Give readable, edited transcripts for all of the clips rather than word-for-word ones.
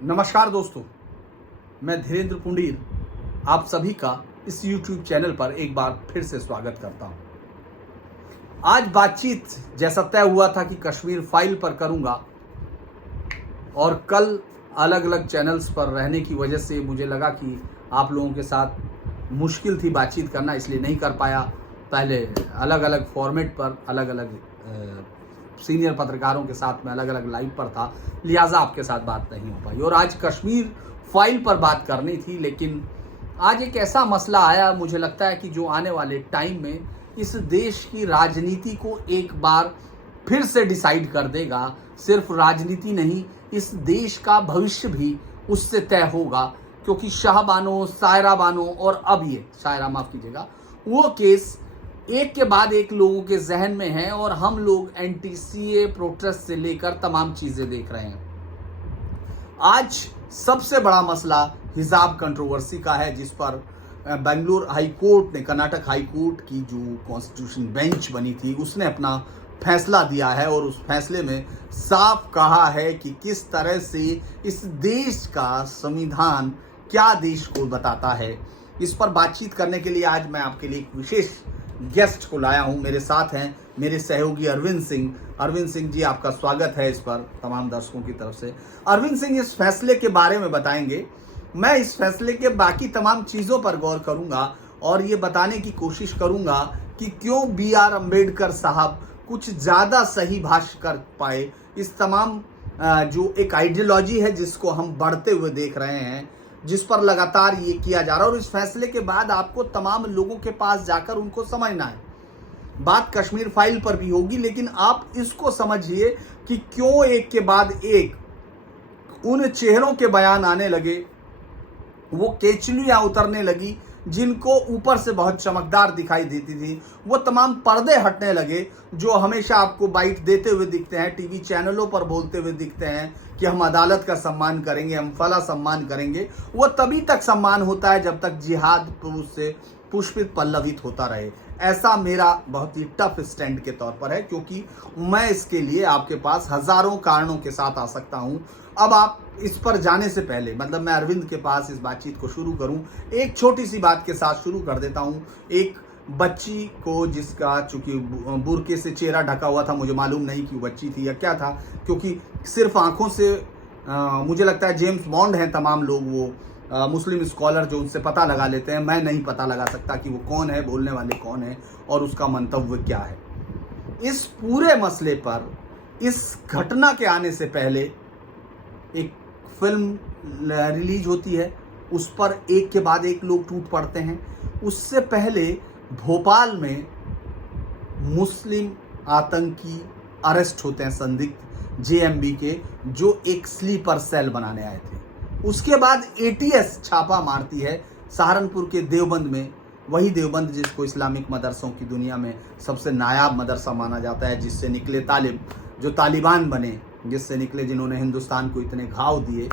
नमस्कार दोस्तों, मैं धीरेन्द्र पुंडीर आप सभी का इस YouTube चैनल पर एक बार फिर से स्वागत करता हूं। आज बातचीत जैसा तय हुआ था कि कश्मीर फाइल पर करूंगा और कल अलग अलग चैनल्स पर रहने की वजह से मुझे लगा कि आप लोगों के साथ मुश्किल थी बातचीत करना, इसलिए नहीं कर पाया। पहले अलग अलग फॉर्मेट पर अलग अलग सीनियर पत्रकारों के साथ में अलग अलग लाइव पर था, लिहाजा आपके साथ बात नहीं हो पाई। और आज कश्मीर फाइल पर बात करनी थी, लेकिन आज एक ऐसा मसला आया, मुझे लगता है कि जो आने वाले टाइम में इस देश की राजनीति को एक बार फिर से डिसाइड कर देगा। सिर्फ राजनीति नहीं, इस देश का भविष्य भी उससे तय होगा, क्योंकि शाहबानो, सायरा बानो और अब ये शायरा, माफ कीजिएगा, वो केस एक के बाद एक लोगों के जहन में है और हम लोग एनटीसीए प्रोटेस्ट से लेकर तमाम चीजें देख रहे हैं। आज सबसे बड़ा मसला हिजाब कंट्रोवर्सी का है, जिस पर बेंगलुरु हाई कोर्ट ने, कर्नाटक हाई कोर्ट की जो कॉन्स्टिट्यूशन बेंच बनी थी, उसने अपना फैसला दिया है और उस फैसले में साफ कहा है कि किस तरह से इस देश का संविधान क्या देश को बताता है। इस पर बातचीत करने के लिए आज मैं आपके लिए एक विशेष गेस्ट को लाया हूं। मेरे साथ हैं मेरे सहयोगी अरविंद सिंह। अरविंद सिंह जी, आपका स्वागत है इस पर तमाम दर्शकों की तरफ से। अरविंद सिंह इस फैसले के बारे में बताएंगे। मैं इस फैसले के बाकी तमाम चीजों पर गौर करूंगा और ये बताने की कोशिश करूंगा कि क्यों BR अम्बेडकर साहब कुछ ज्यादा सही भाष्य कर पाए। इस तमाम जो एक आइडियोलॉजी है जिसको हम बढ़ते हुए देख रहे हैं, जिस पर लगातार ये किया जा रहा है, और इस फैसले के बाद आपको तमाम लोगों के पास जाकर उनको समझना है। बात कश्मीर फाइल पर भी होगी, लेकिन आप इसको समझिए कि क्यों एक के बाद एक उन चेहरों के बयान आने लगे, वो केचलियां उतरने लगी जिनको ऊपर से बहुत चमकदार दिखाई देती थी, वो तमाम पर्दे हटने लगे जो हमेशा आपको बाइट देते हुए दिखते हैं, टीवी चैनलों पर बोलते हुए दिखते हैं कि हम अदालत का सम्मान करेंगे, हम फला सम्मान करेंगे। वो तभी तक सम्मान होता है जब तक जिहाद पुरुष से पुष्पित पल्लवित होता रहे। ऐसा मेरा बहुत ही टफ स्टैंड के तौर पर है, क्योंकि मैं इसके लिए आपके पास हजारों कारणों के साथ आ सकता हूं। अब आप इस पर जाने से पहले, मतलब मैं अरविंद के पास इस बातचीत को शुरू करूं, एक छोटी सी बात के साथ शुरू कर देता हूं। एक बच्ची को, जिसका चूंकि बुर्के से चेहरा ढका हुआ था, मुझे मालूम नहीं कि वो बच्ची थी या क्या था, क्योंकि सिर्फ आंखों से मुझे लगता है जेम्स बॉन्ड हैं तमाम लोग, वो मुस्लिम स्कॉलर जो उनसे पता लगा लेते हैं। मैं नहीं पता लगा सकता कि वो कौन है, बोलने वाले कौन है और उसका मंतव्य क्या है। इस पूरे मसले पर, इस घटना के आने से पहले एक फिल्म रिलीज होती है, उस पर एक के बाद एक लोग टूट पड़ते हैं। उससे पहले भोपाल में मुस्लिम आतंकी अरेस्ट होते हैं, संदिग्ध JMB के, जो एक स्लीपर सेल बनाने आए थे। उसके बाद ATS छापा मारती है सहारनपुर के देवबंद में, वही देवबंद जिसको इस्लामिक मदरसों की दुनिया में सबसे नायाब मदरसा माना जाता है, जिससे निकले तालिब, जो तालिबान बने, जिससे निकले जिन्होंने हिंदुस्तान को इतने घाव दिए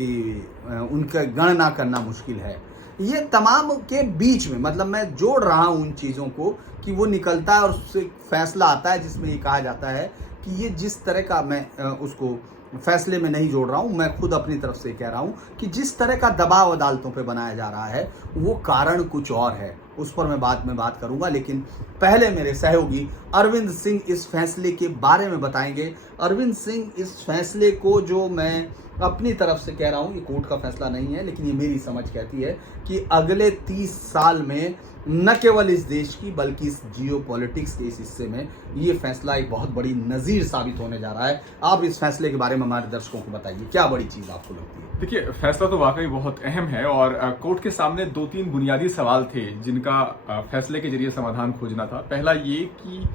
कि उनका गणना करना मुश्किल है। ये तमाम के बीच में, मतलब मैं जोड़ रहा हूं उन चीज़ों को कि वो निकलता है और उससे फैसला आता है जिसमें ये कहा जाता है कि ये जिस तरह का, मैं उसको फैसले में नहीं जोड़ रहा हूं, मैं खुद अपनी तरफ से कह रहा हूं कि जिस तरह का दबाव अदालतों पे बनाया जा रहा है, वो कारण कुछ और है। उस पर मैं बाद में बात करूंगा, लेकिन पहले मेरे सहयोगी अरविंद सिंह इस फैसले के बारे में बताएंगे। अरविंद सिंह, इस फैसले को जो मैं अपनी तरफ से कह रहा हूं, ये कोर्ट का फैसला नहीं है, लेकिन ये मेरी समझ कहती है कि अगले 30 साल में न केवल इस देश की बल्कि इस जियोपॉलिटिक्स के इस हिस्से में ये फैसला एक बहुत बड़ी नज़ीर साबित होने जा रहा है। आप इस फैसले के बारे में हमारे दर्शकों को बताइए, क्या बड़ी चीज़ आपको लगती है? देखिए, फैसला तो वाकई बहुत अहम है और कोर्ट के सामने 2-3 बुनियादी सवाल थे जिनका फैसले के जरिए समाधान खोजना था। पहला ये कि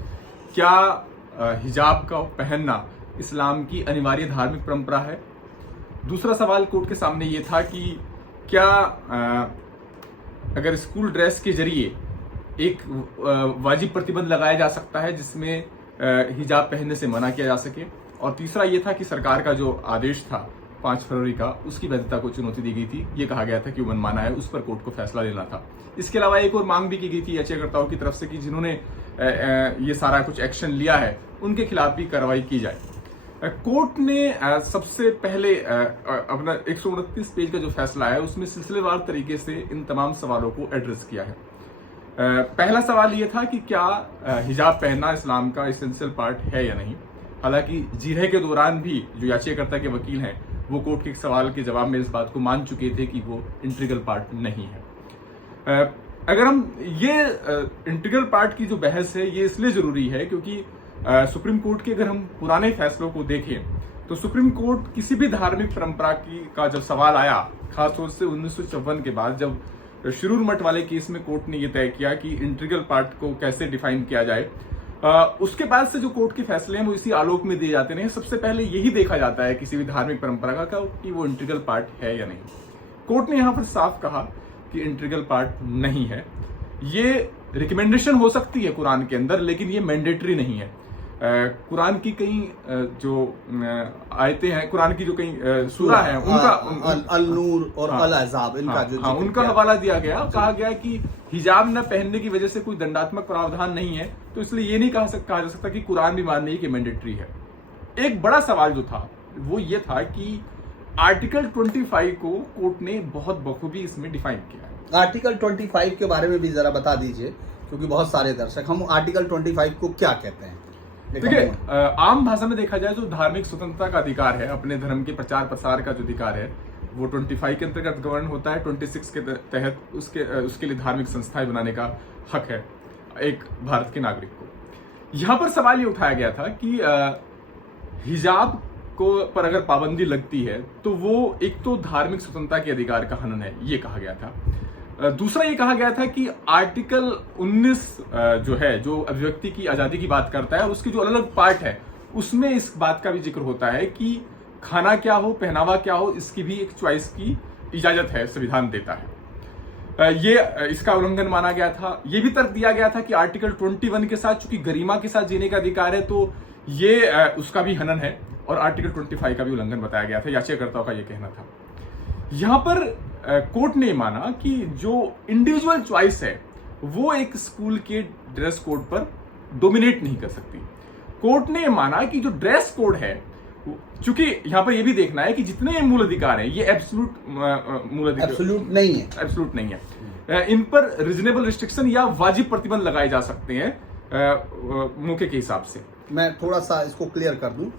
क्या हिजाब का पहनना इस्लाम की अनिवार्य धार्मिक परंपरा है। दूसरा सवाल कोर्ट के सामने ये था कि क्या अगर स्कूल ड्रेस के जरिए एक वाजिब प्रतिबंध लगाया जा सकता है जिसमें हिजाब पहनने से मना किया जा सके। और तीसरा ये था कि सरकार का जो आदेश था 5 फरवरी का, उसकी वैधता को चुनौती दी गई थी। ये कहा गया था कि वो मनमाना है, उस पर कोर्ट को फैसला लेना था। इसके अलावा एक और मांग भी की गई थी याचिकाकर्ताओं की तरफ से कि जिन्होंने ये सारा कुछ एक्शन लिया है उनके खिलाफ भी कार्रवाई की जाए। कोर्ट ने सबसे पहले अपना 129 पेज का जो फैसला है उसमें सिलसिलेवार तरीके से इन तमाम सवालों को एड्रेस किया है। पहला सवाल ये था कि क्या हिजाब पहनना इस्लाम का एसेंशियल पार्ट है या नहीं। हालांकि जिरह के दौरान भी जो याचिकाकर्ता के वकील हैं वो कोर्ट के एक सवाल के जवाब में इस बात को मान चुके थे कि वो इंटीग्रल पार्ट नहीं है। अगर हम ये इंटीग्रल पार्ट की जो बहस है ये इसलिए जरूरी है क्योंकि सुप्रीम कोर्ट के अगर हम पुराने फैसलों को देखें तो सुप्रीम कोर्ट किसी भी धार्मिक परंपरा का जब सवाल आया, खासतौर से 1954 के बाद जब शिरूर मठ वाले केस में कोर्ट ने यह तय किया कि इंटीग्रल पार्ट को कैसे डिफाइन किया जाए, उसके बाद से जो कोर्ट के फैसले हैं वो इसी आलोक में दिए जाते हैं। सबसे पहले यही देखा जाता है किसी भी धार्मिक परंपरा का कि वो इंटीग्रल पार्ट है या नहीं। कोर्ट ने यहां पर साफ कहा कि इंटीग्रल पार्ट नहीं है। ये रिकमेंडेशन हो सकती है कुरान के अंदर, लेकिन ये मैंडेटरी नहीं है। कुरान की कई जो आयतें हैं, कुरान की जो कई सूरा है उनका अल नूर और अल अहज़ाब इनका जो उनका हवाला दिया गया, कहा गया कि हिजाब न पहनने की वजह से कोई दंडात्मक प्रावधान नहीं है, तो इसलिए ये नहीं कहा जा सकता कि कुरान भी मान रही है कि मैंडेटरी है। एक बड़ा सवाल जो था वो ये था कि आर्टिकल 25 को कोर्ट ने बहुत बखूबी इसमें डिफाइन किया है। आर्टिकल 25 के बारे में भी जरा बता दीजिए, क्योंकि बहुत सारे दर्शक, हम आर्टिकल 25 को क्या कहते हैं? देखिए, आम भाषा में देखा जाए तो धार्मिक स्वतंत्रता का अधिकार है, अपने धर्म के प्रचार प्रसार का जो अधिकार है वो 25 के अंतर्गत गवर्न होता है। 26 के तहत उसके लिए धार्मिक संस्थाएं बनाने का हक है एक भारत के नागरिक को। यहां पर सवाल ये उठाया गया था कि हिजाब को पर अगर पाबंदी लगती है तो वो एक तो धार्मिक स्वतंत्रता के अधिकार का हनन है, ये कहा गया था। दूसरा ये कहा गया था कि आर्टिकल 19 जो है, जो अभिव्यक्ति की आजादी की बात करता है, उसके जो अलग अलग पार्ट है उसमें इस बात का भी जिक्र होता है कि खाना क्या हो, पहनावा क्या हो, इसकी भी एक चॉइस की इजाजत है, संविधान देता है। ये इसका उल्लंघन माना गया था। ये भी तर्क दिया गया था कि आर्टिकल 21 के साथ चूंकि गरिमा के साथ जीने का अधिकार है तो ये उसका भी हनन है, और आर्टिकल 25 का भी उल्लंघन बताया गया था, याचिकाकर्ताओं का ये कहना था। यहां पर कोर्ट ने माना कि जो इंडिविजुअल चॉइस है वो एक स्कूल के ड्रेस कोड पर डोमिनेट नहीं कर सकती। कोर्ट ने माना कि जो ड्रेस कोड है, चूंकि यहां पर यह भी देखना है कि जितने मूल अधिकार हैं ये एब्सोल्यूट मूल अधिकार एब्सोल्यूट नहीं है। इन पर रीजनेबल रिस्ट्रिक्शन या वाजिब प्रतिबंध लगाए जा सकते हैं मौके के हिसाब से। मैं थोड़ा सा इसको क्लियर कर दूं,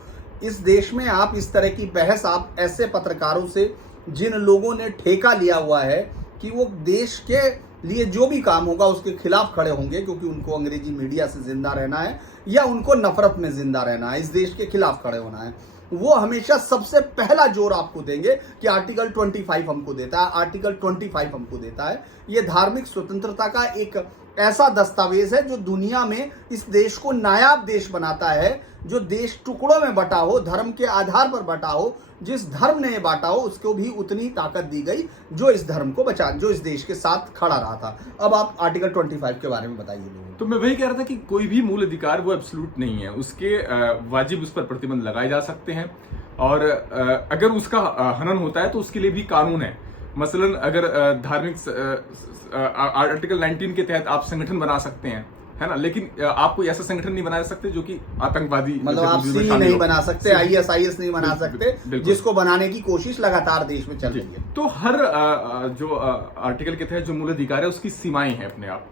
इस देश में आप इस तरह की बहस आप ऐसे पत्रकारों से, जिन लोगों ने ठेका लिया हुआ है कि वो देश के लिए जो भी काम होगा उसके खिलाफ खड़े होंगे, क्योंकि उनको अंग्रेजी मीडिया से जिंदा रहना है या उनको नफरत में जिंदा रहना है, इस देश के खिलाफ खड़े होना है, वो हमेशा सबसे पहला जोर आपको देंगे कि आर्टिकल 25 हमको देता है, आर्टिकल 25 हमको देता है। ये धार्मिक स्वतंत्रता का एक ऐसा दस्तावेज है जो दुनिया में इस देश को नायाब देश बनाता है। जो देश टुकड़ों में बटा हो, धर्म के आधार पर बटा हो, जिस धर्म ने बांटा हो उसको भी उतनी ताकत दी गई जो इस धर्म को बचा, जो इस देश के साथ खड़ा रहा था। अब आप आर्टिकल 25 के बारे में बताइए लोगों। तो मैं वही कह रहा था कि कोई भी मूल अधिकार वो एब्सोल्यूट नहीं है, उसके वाजिब उस पर प्रतिबंध लगाए जा सकते हैं, और अगर उसका हनन होता है तो उसके लिए भी कानून है। मसलन अगर धार्मिक आर्टिकल 19 के तहत आप संगठन बना सकते हैं, है ना, लेकिन आप कोई ऐसा संगठन नहीं बना सकते जो कि आतंकवादी, मतलब आप सी नहीं बना सकते, ISIS नहीं बना सकते, जिसको बनाने की कोशिश लगातार देश में चल रही है। तो हर जो आर्टिकल के तहत जो मूल अधिकार है उसकी सीमाएं हैं अपने आप।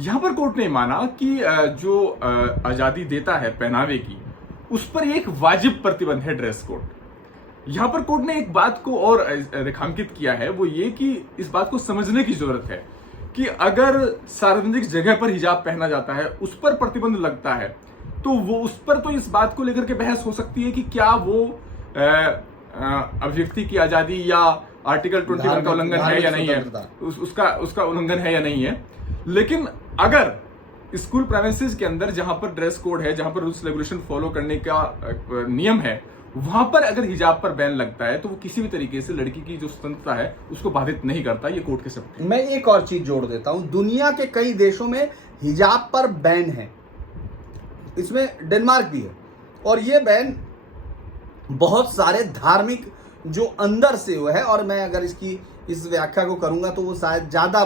यहां पर कोर्ट ने माना कि जो आजादी देता है पहनावे की, उस पर एक वाजिब प्रतिबंध है ड्रेस कोड। यहां पर कोर्ट ने एक बात को और रेखांकित किया है, वो ये कि इस बात को समझने की जरूरत है कि अगर सार्वजनिक जगह पर हिजाब पहना जाता है, उस पर प्रतिबंध लगता है, तो वो उस पर तो इस बात को लेकर के बहस हो सकती है कि क्या वो अभिव्यक्ति की आजादी या आर्टिकल 21 का उल्लंघन है या नहीं है, उसका उल्लंघन है या नहीं है। लेकिन अगर स्कूल प्रेमिसेस के अंदर जहां पर ड्रेस कोड है, जहां पर रूल्स रेगुलेशन फॉलो करने का नियम है, वहां पर अगर हिजाब पर बैन लगता है तो वो किसी भी तरीके से लड़की की जो स्वतंत्रता है उसको बाधित नहीं करता। ये कोर्ट के सब। मैं एक और चीज जोड़ देता हूं, दुनिया के कई देशों में हिजाब पर बैन है, इसमें डेनमार्क भी है, और ये बैन बहुत सारे धार्मिक जो अंदर से हुआ है, और मैं अगर इस व्याख्या को करूंगा तो वो शायद ज्यादा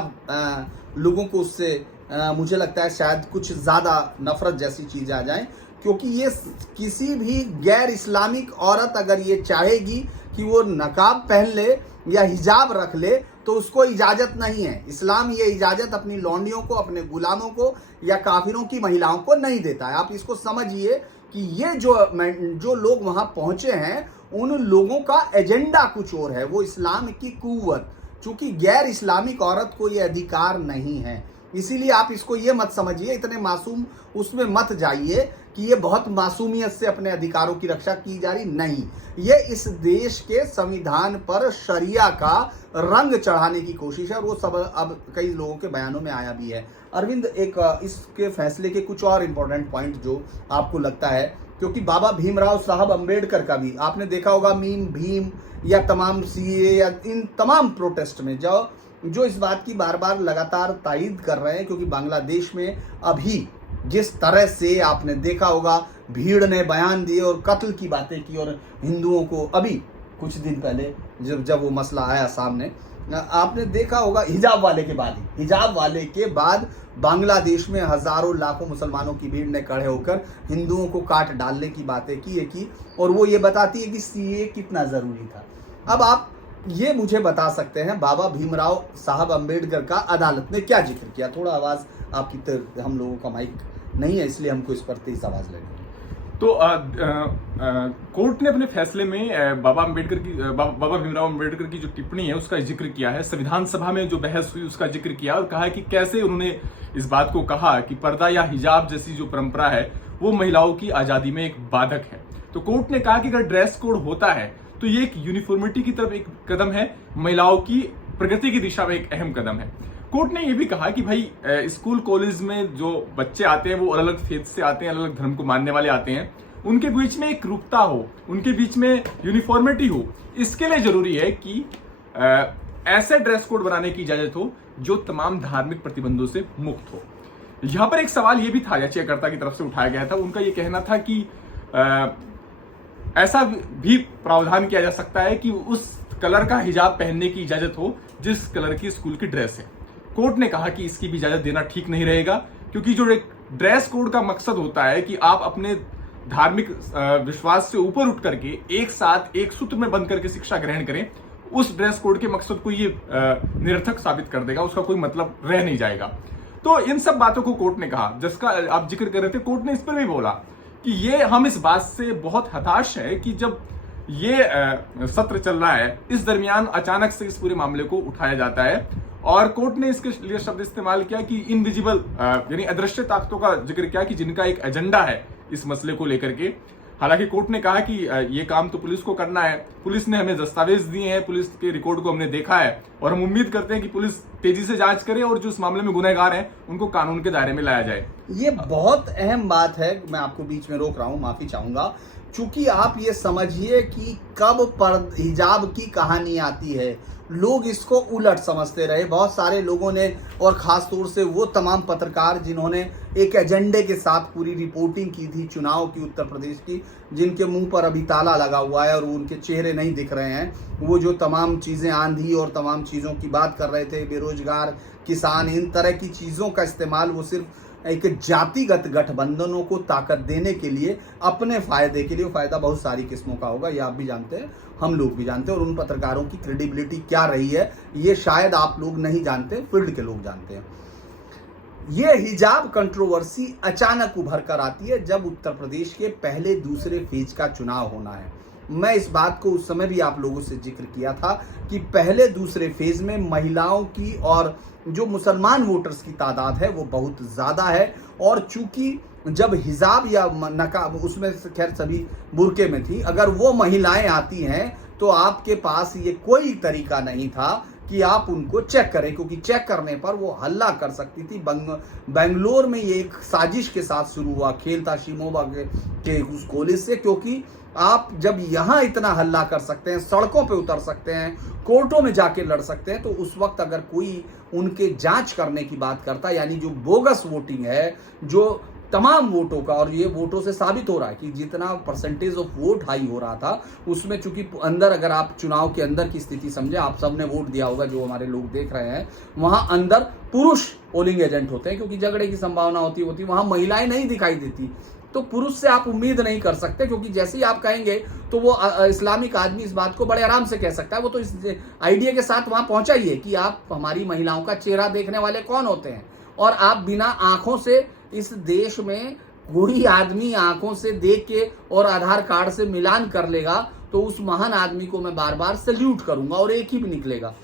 लोगों को उससे मुझे लगता है शायद कुछ ज्यादा नफरत जैसी चीज आ जाए, क्योंकि ये किसी भी गैर इस्लामिक औरत अगर ये चाहेगी कि वो नकाब पहन ले या हिजाब रख ले तो उसको इजाजत नहीं है। इस्लाम ये इजाजत अपनी लौंडियों को, अपने गुलामों को या काफिरों की महिलाओं को नहीं देता है। आप इसको समझिए कि ये जो लोग वहां पहुंचे हैं उन लोगों का एजेंडा कुछ और है, वो इस्लाम की कुव्वत, चूंकि गैर इस्लामिक औरत को ये अधिकार नहीं है। इसीलिए आप इसको ये मत समझिए, इतने मासूम उसमें मत जाइए कि ये बहुत मासूमियत से अपने अधिकारों की रक्षा की जा रही, नहीं। ये इस देश के संविधान पर शरिया का रंग चढ़ाने की कोशिश है और वो सब अब कई लोगों के बयानों में आया भी है। अरविंद, एक इसके फैसले के कुछ और इम्पोर्टेंट पॉइंट जो आपको लगता है, क्योंकि बाबा भीमराव साहब अंबेडकर का भी आपने देखा होगा मीम भीम या तमाम सीए या इन तमाम प्रोटेस्ट में जो इस बात की बार बार लगातार तायीद कर रहे हैं, क्योंकि बांग्लादेश में अभी जिस तरह से आपने देखा होगा भीड़ ने बयान दिए और कत्ल की बातें की और हिंदुओं को, अभी कुछ दिन पहले जब वो मसला आया सामने, आपने देखा होगा हिजाब वाले के बाद बांग्लादेश में हजारों लाखों मुसलमानों की भीड़ ने खड़े होकर हिंदुओं को काट डालने की बातें की और वो ये बताती है कि सीए कितना जरूरी था। अब आप ये मुझे बता सकते हैं बाबा भीमराव साहब अंबेडकर का अदालत ने क्या जिक्र किया? थोड़ा आवाज आपकी हम लोगों का माइक नहीं है इसलिए हमको इस पर तेज आवाज लेनी। तो कोर्ट ने अपने फैसले में बाबा भीमराव अंबेडकर की जो टिप्पणी है उसका जिक्र किया है। संविधान सभा में जो बहस हुई उसका जिक्र किया और कहा कि कैसे उन्होंने इस बात को कहा कि पर्दा या हिजाब जैसी जो परंपरा है वो महिलाओं की आजादी में एक बाधक है। तो कोर्ट ने कहा कि अगर ड्रेस कोड होता है तो ये एक यूनिफॉर्मिटी की तरफ एक कदम है, महिलाओं की प्रगति की दिशा में एक अहम कदम है। कोर्ट ने यह भी कहा कि भाई स्कूल कॉलेज में जो बच्चे आते हैं वो अलग अलग फेथ से आते हैं, अलग अलग धर्म को मानने वाले आते हैं, उनके बीच में एक रूपता हो, उनके बीच में यूनिफॉर्मिटी हो। इसके लिए जरूरी है कि ऐसे ड्रेस कोड बनाने की इजाजत हो जो तमाम धार्मिक प्रतिबंधों से मुक्त हो। यहां पर एक सवाल यह भी था याचिकाकर्ता की तरफ से उठाया गया था, उनका यह कहना था कि ऐसा भी प्रावधान किया जा सकता है कि उस कलर का हिजाब पहनने की इजाजत हो जिस कलर की स्कूल की ड्रेस है। कोर्ट ने कहा कि इसकी भी इजाजत देना ठीक नहीं रहेगा, क्योंकि जो एक ड्रेस कोड का मकसद होता है कि आप अपने धार्मिक विश्वास से ऊपर उठ करके एक साथ एक सूत्र में बंध करके शिक्षा ग्रहण करें, उस ड्रेस कोड के मकसद को ये निरर्थक साबित कर देगा, उसका कोई मतलब रह नहीं जाएगा। तो इन सब बातों को कोर्ट ने कहा, जिसका आप जिक्र कर रहे थे, कोर्ट ने इस पर भी बोला कि ये हम इस बात से बहुत हताश है कि जब ये सत्र चल रहा है इस दरमियान अचानक से इस पूरे मामले को उठाया जाता है। और कोर्ट ने इसके लिए शब्द इस्तेमाल किया कि इनविजिबल यानी अदृश्य ताकतों का जिक्र किया कि जिनका एक एजेंडा है इस मसले को लेकर के। हालांकि कोर्ट ने कहा कि ये काम तो पुलिस को करना है, पुलिस ने हमें दस्तावेज दिए हैं, पुलिस के रिकॉर्ड को हमने देखा है और हम उम्मीद करते हैं कि पुलिस तेजी से जांच करे और जो इस मामले में गुनहगार हैं उनको कानून के दायरे में लाया जाए। ये बहुत अहम बात है, मैं आपको बीच में रोक रहा हूं, माफी चाहूंगा, चूंकि आप ये समझिए कि कब पर हिजाब की कहानी आती है लोग इसको उलट समझते रहे। बहुत सारे लोगों ने, और खास तौर से वो तमाम पत्रकार जिन्होंने एक एजेंडे के साथ पूरी रिपोर्टिंग की थी चुनाव की उत्तर प्रदेश की, जिनके मुंह पर अभी ताला लगा हुआ है और उनके चेहरे नहीं दिख रहे हैं, वो जो तमाम चीज़ें आंधी और तमाम चीज़ों की बात कर रहे थे, बेरोजगार किसान, इन तरह की चीज़ों का इस्तेमाल वो सिर्फ एक जातिगत गठबंधनों को ताकत देने के लिए, अपने फायदे के लिए, वो फायदा बहुत सारी किस्मों का होगा, ये आप भी जानते हैं, हम लोग भी जानते हैं। और उन पत्रकारों की क्रेडिबिलिटी क्या रही है ये शायद आप लोग नहीं जानते, फील्ड के लोग जानते हैं। ये हिजाब कंट्रोवर्सी अचानक उभर कर आती है जब उत्तर प्रदेश के पहले दूसरे फेज का चुनाव होना है। मैं इस बात को उस समय भी आप लोगों से जिक्र किया था कि पहले दूसरे फेज में महिलाओं की और जो मुसलमान वोटर्स की तादाद है वो बहुत ज़्यादा है। और चूंकि जब हिजाब या नकाब, उसमें खैर सभी बुरके में थी, अगर वो महिलाएं आती हैं तो आपके पास ये कोई तरीका नहीं था कि आप उनको चेक करें, क्योंकि चेक करने पर वो हल्ला कर सकती थी। बेंगलोर में ये एक साजिश के साथ शुरू हुआ, खेल था शिमोगा के उस कॉलेज से, क्योंकि आप जब यहाँ इतना हल्ला कर सकते हैं, सड़कों पे उतर सकते हैं, कोर्टों में जाके लड़ सकते हैं, तो उस वक्त अगर कोई उनके जांच करने की बात करता, यानी जो बोगस वोटिंग है, जो तमाम वोटों का, और ये वोटों से साबित हो रहा है कि जितना परसेंटेज ऑफ वोट हाई हो रहा था उसमें, चूंकि अंदर, अगर आप चुनाव के अंदर की स्थिति समझे, आप सबने वोट दिया होगा जो हमारे लोग देख रहे हैं, वहां अंदर पुरुष पोलिंग एजेंट होते हैं, क्योंकि झगड़े की संभावना होती वहां महिलाएं नहीं दिखाई देती। तो पुरुष से आप उम्मीद नहीं कर सकते, क्योंकि जैसे ही आप कहेंगे तो वो इस्लामिक आदमी इस बात को बड़े आराम से कह सकता है। वो तो इस आइडिया के साथ वहां पहुंचा ही है कि आप हमारी महिलाओं का चेहरा देखने वाले कौन होते हैं, और आप बिना आंखों से इस देश में कोई आदमी आंखों से देख के और आधार कार्ड से मिलान कर लेगा तो उस महान आदमी को मैं बार बार सल्यूट करूंगा, और एक ही भी निकलेगा।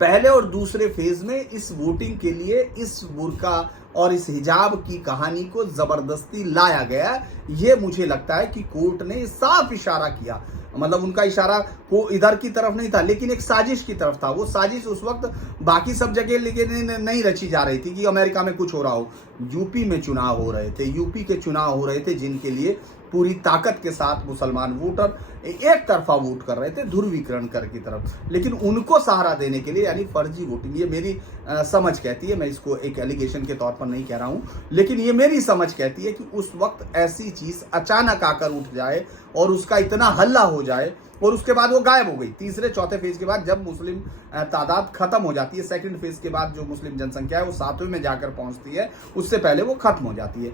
पहले और दूसरे फेज में इस वोटिंग के लिए इस बुर्का और इस हिजाब की कहानी को जबरदस्ती लाया गया। ये मुझे लगता है कि कोर्ट ने साफ इशारा किया, मतलब उनका इशारा को इधर की तरफ नहीं था लेकिन एक साजिश की तरफ था। वो साजिश उस वक्त बाकी सब जगह लेकिन नहीं रची जा रही थी कि अमेरिका में कुछ हो रहा हो। यूपी में चुनाव हो रहे थे, यूपी के चुनाव हो रहे थे जिनके लिए पूरी ताकत के साथ मुसलमान वोटर एक तरफा वोट कर रहे थे, ध्रुवीकरण कर की तरफ, लेकिन उनको सहारा देने के लिए यानी फर्जी वोटिंग, ये मेरी समझ कहती है। मैं इसको एक एलिगेशन के तौर पर नहीं कह रहा हूं, लेकिन ये मेरी समझ कहती है कि उस वक्त ऐसी चीज अचानक आकर उठ जाए और उसका इतना हल्ला हो जाए और उसके बाद वो गायब हो गई। तीसरे चौथे फेज के बाद जब मुस्लिम तादाद खत्म हो जाती है, सेकंड फेज के बाद जो मुस्लिम जनसंख्या है वो 7वें में जाकर पहुंचती है, उससे पहले वो खत्म हो जाती है।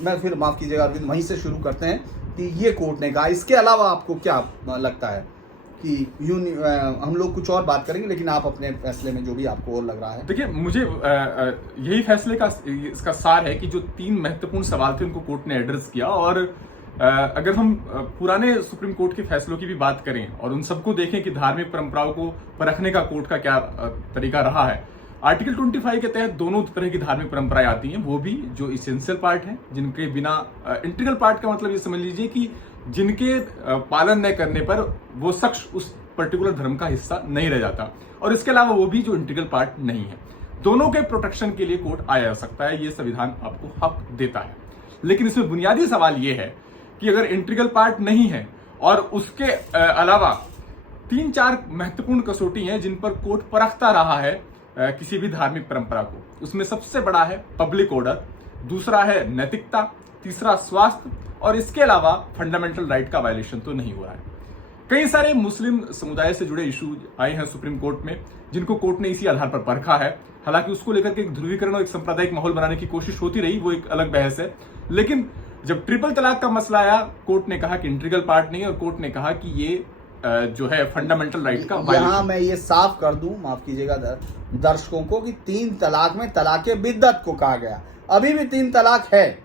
मैं फिर माफ कीजिएगा अरविंद, वहीं से शुरू करते हैं कि ये कोर्ट ने कहा। इसके अलावा आपको क्या लगता है कि हम लोग कुछ और बात करेंगे, लेकिन आप अपने फैसले में जो भी आपको और लग रहा है। देखिए, मुझे यही फैसले का इसका सार है कि जो 3 महत्वपूर्ण सवाल थे उनको कोर्ट ने एड्रेस किया, और अगर हम पुराने सुप्रीम कोर्ट के फैसलों की भी बात करें और उन सबको देखें कि धार्मिक परंपराओं को परखने का कोर्ट का क्या तरीका रहा है, आर्टिकल 25 के तहत दोनों तरह की धार्मिक परंपराएं आती हैं, वो भी जो इसेंशियल पार्ट है, जिनके बिना इंटीग्रल पार्ट का मतलब ये समझ लीजिए कि जिनके पालन न करने पर वो शख्स उस पर्टिकुलर धर्म का हिस्सा नहीं रह जाता, और इसके अलावा वो भी जो इंटीग्रल पार्ट नहीं है। दोनों के प्रोटेक्शन के लिए कोर्ट आया जा सकता है, ये संविधान आपको हक देता है। लेकिन इसमें बुनियादी सवाल ये है कि अगर इंटीग्रल पार्ट नहीं है और उसके अलावा 3-4 महत्वपूर्ण कसौटी हैं जिन पर कोर्ट परखता रहा है किसी भी धार्मिक परंपरा को, उसमें सबसे बड़ा है पब्लिक ऑर्डर, दूसरा है नैतिकता, तीसरा स्वास्थ्य, और इसके अलावा फंडामेंटल राइट का वायलेशन तो नहीं हो रहा है। कई सारे मुस्लिम समुदाय से जुड़े इशू आए हैं सुप्रीम कोर्ट में, जिनको कोर्ट ने इसी आधार पर परखा है। हालांकि उसको लेकर के एक ध्रुवीकरण और एक सांप्रदायिक माहौल बनाने की कोशिश होती रही, वो एक अलग बहस है। लेकिन जब ट्रिपल तलाक का मसला आया, कोर्ट ने कहा कि इंटीग्रल पार्ट नहीं है, और कोर्ट ने कहा कि ये जो है फंडामेंटल राइट का यहाँ मैं ये साफ कर दूं, माफ कीजिएगा दर्शकों को, कि 3 तलाक में तलाके बिद्दत को कहा गया। अभी भी 3 तलाक है,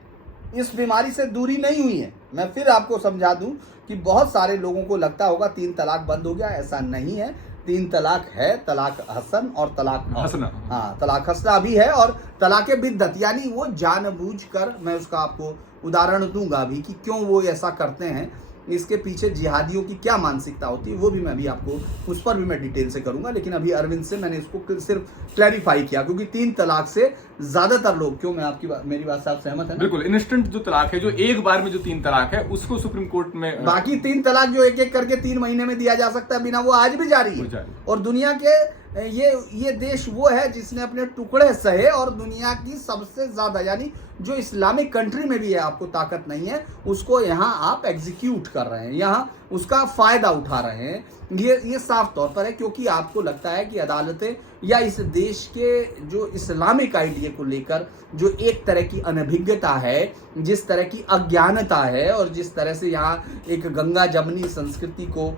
इस बीमारी से दूरी नहीं हुई है। मैं फिर आपको समझा दूं कि बहुत सारे लोगों को लगता होगा 3 तलाक बंद हो गया, ऐसा नहीं है। 3 तलाक है, तलाक हसन और तलाक हसना। हाँ, तलाक हसना भी है, और तलाके बिद्दत यानी वो जानबूझकर, मैं उसका आपको उदाहरण दूंगा अभी कि क्यों वो ऐसा करते हैं, इसके पीछे जिहादियों की क्या मानसिकता होती है, वो भी मैं अभी आपको उस पर भी मैं डिटेल से करूंगा। लेकिन अभी अरविंद से मैंने इसको सिर्फ क्लैरिफाई किया, क्योंकि 3 तलाक से ज्यादातर लोग, क्यों मैं आपकी मेरी बात से आप सहमत है ना? बिल्कुल, इंस्टेंट जो तलाक है, जो एक बार में जो 3 तलाक है, उसको सुप्रीम कोर्ट में, बाकी 3 तलाक जो एक एक करके 3 महीने में दिया जा सकता है बिना, वो आज भी जारी है। और दुनिया के ये देश वो है जिसने अपने टुकड़े सहे, और दुनिया की सबसे ज्यादा, यानी जो इस्लामिक कंट्री में भी है आपको ताकत नहीं है, उसको यहाँ आप एग्जीक्यूट कर रहे हैं, यहाँ उसका फायदा उठा रहे हैं। ये साफ तौर पर है, क्योंकि आपको लगता है कि अदालतें या इस देश के जो इस्लामिक आइडिया को लेकर जो एक तरह की अनभिज्ञता है, जिस तरह की अज्ञानता है, और जिस तरह से यहाँ एक गंगा जमनी संस्कृति को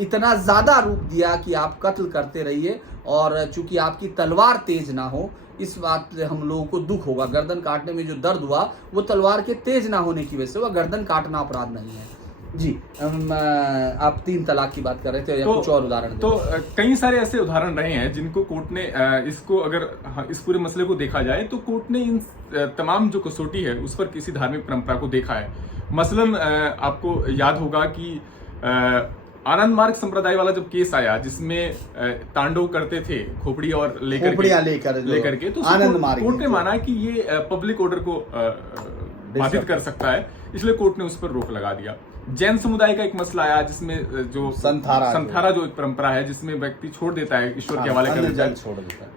इतना ज्यादा रूप दिया कि आप कत्ल करते रहिए, और चूंकि आपकी तलवार तेज ना हो, इस बात से हम लोगों को दुख होगा। गर्दन काटने में जो दर्द हुआ वो तलवार के तेज ना होने की वजह से, वह गर्दन काटना अपराध नहीं है। जी, आप 3 तलाक की बात कर रहे थे, या कुछ और उदाहरण? तो कई सारे ऐसे उदाहरण रहे हैं जिनको कोर्ट ने इसको, अगर इस पूरे मसले को देखा जाए तो कोर्ट ने इन तमाम जो कसौटी है उस पर किसी धार्मिक परंपरा को देखा है। मसलन आपको याद होगा कि आनंद मार्ग संप्रदाय वाला जब केस आया, जिसमें तांडव करते थे खोपड़ी और लेकर के, तो आनंद मार्ग कोर्ट ने माना कि ये पब्लिक ऑर्डर को बाधित कर सकता है, इसलिए कोर्ट ने उस पर रोक लगा दिया। जैन समुदाय का एक मसला आया, जिसमें जो संथारा जो एक परंपरा है, जिसमें व्यक्ति छोड़ देता है, ईश्वर के हवाले कर देता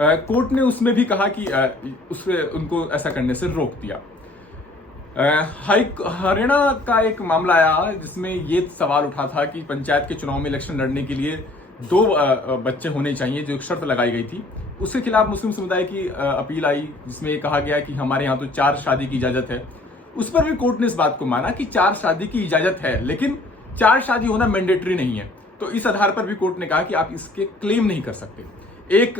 है, कोर्ट ने उसमें भी कहा कि उससे उनको ऐसा करने से रोक दिया। हरियाणा का एक मामला आया जिसमें ये सवाल उठा था कि पंचायत के चुनाव में इलेक्शन लड़ने के लिए 2 बच्चे होने चाहिए, जो एक शर्त लगाई गई थी। उसके खिलाफ मुस्लिम समुदाय की अपील आई, जिसमें कहा गया कि हमारे यहाँ तो 4 शादी की इजाजत है, उस पर भी कोर्ट ने इस बात को माना कि 4 शादी की इजाजत है, लेकिन 4 शादी होना मैंडेटरी नहीं है। तो इस आधार पर भी कोर्ट ने कहा कि आप इसके क्लेम नहीं कर सकते। एक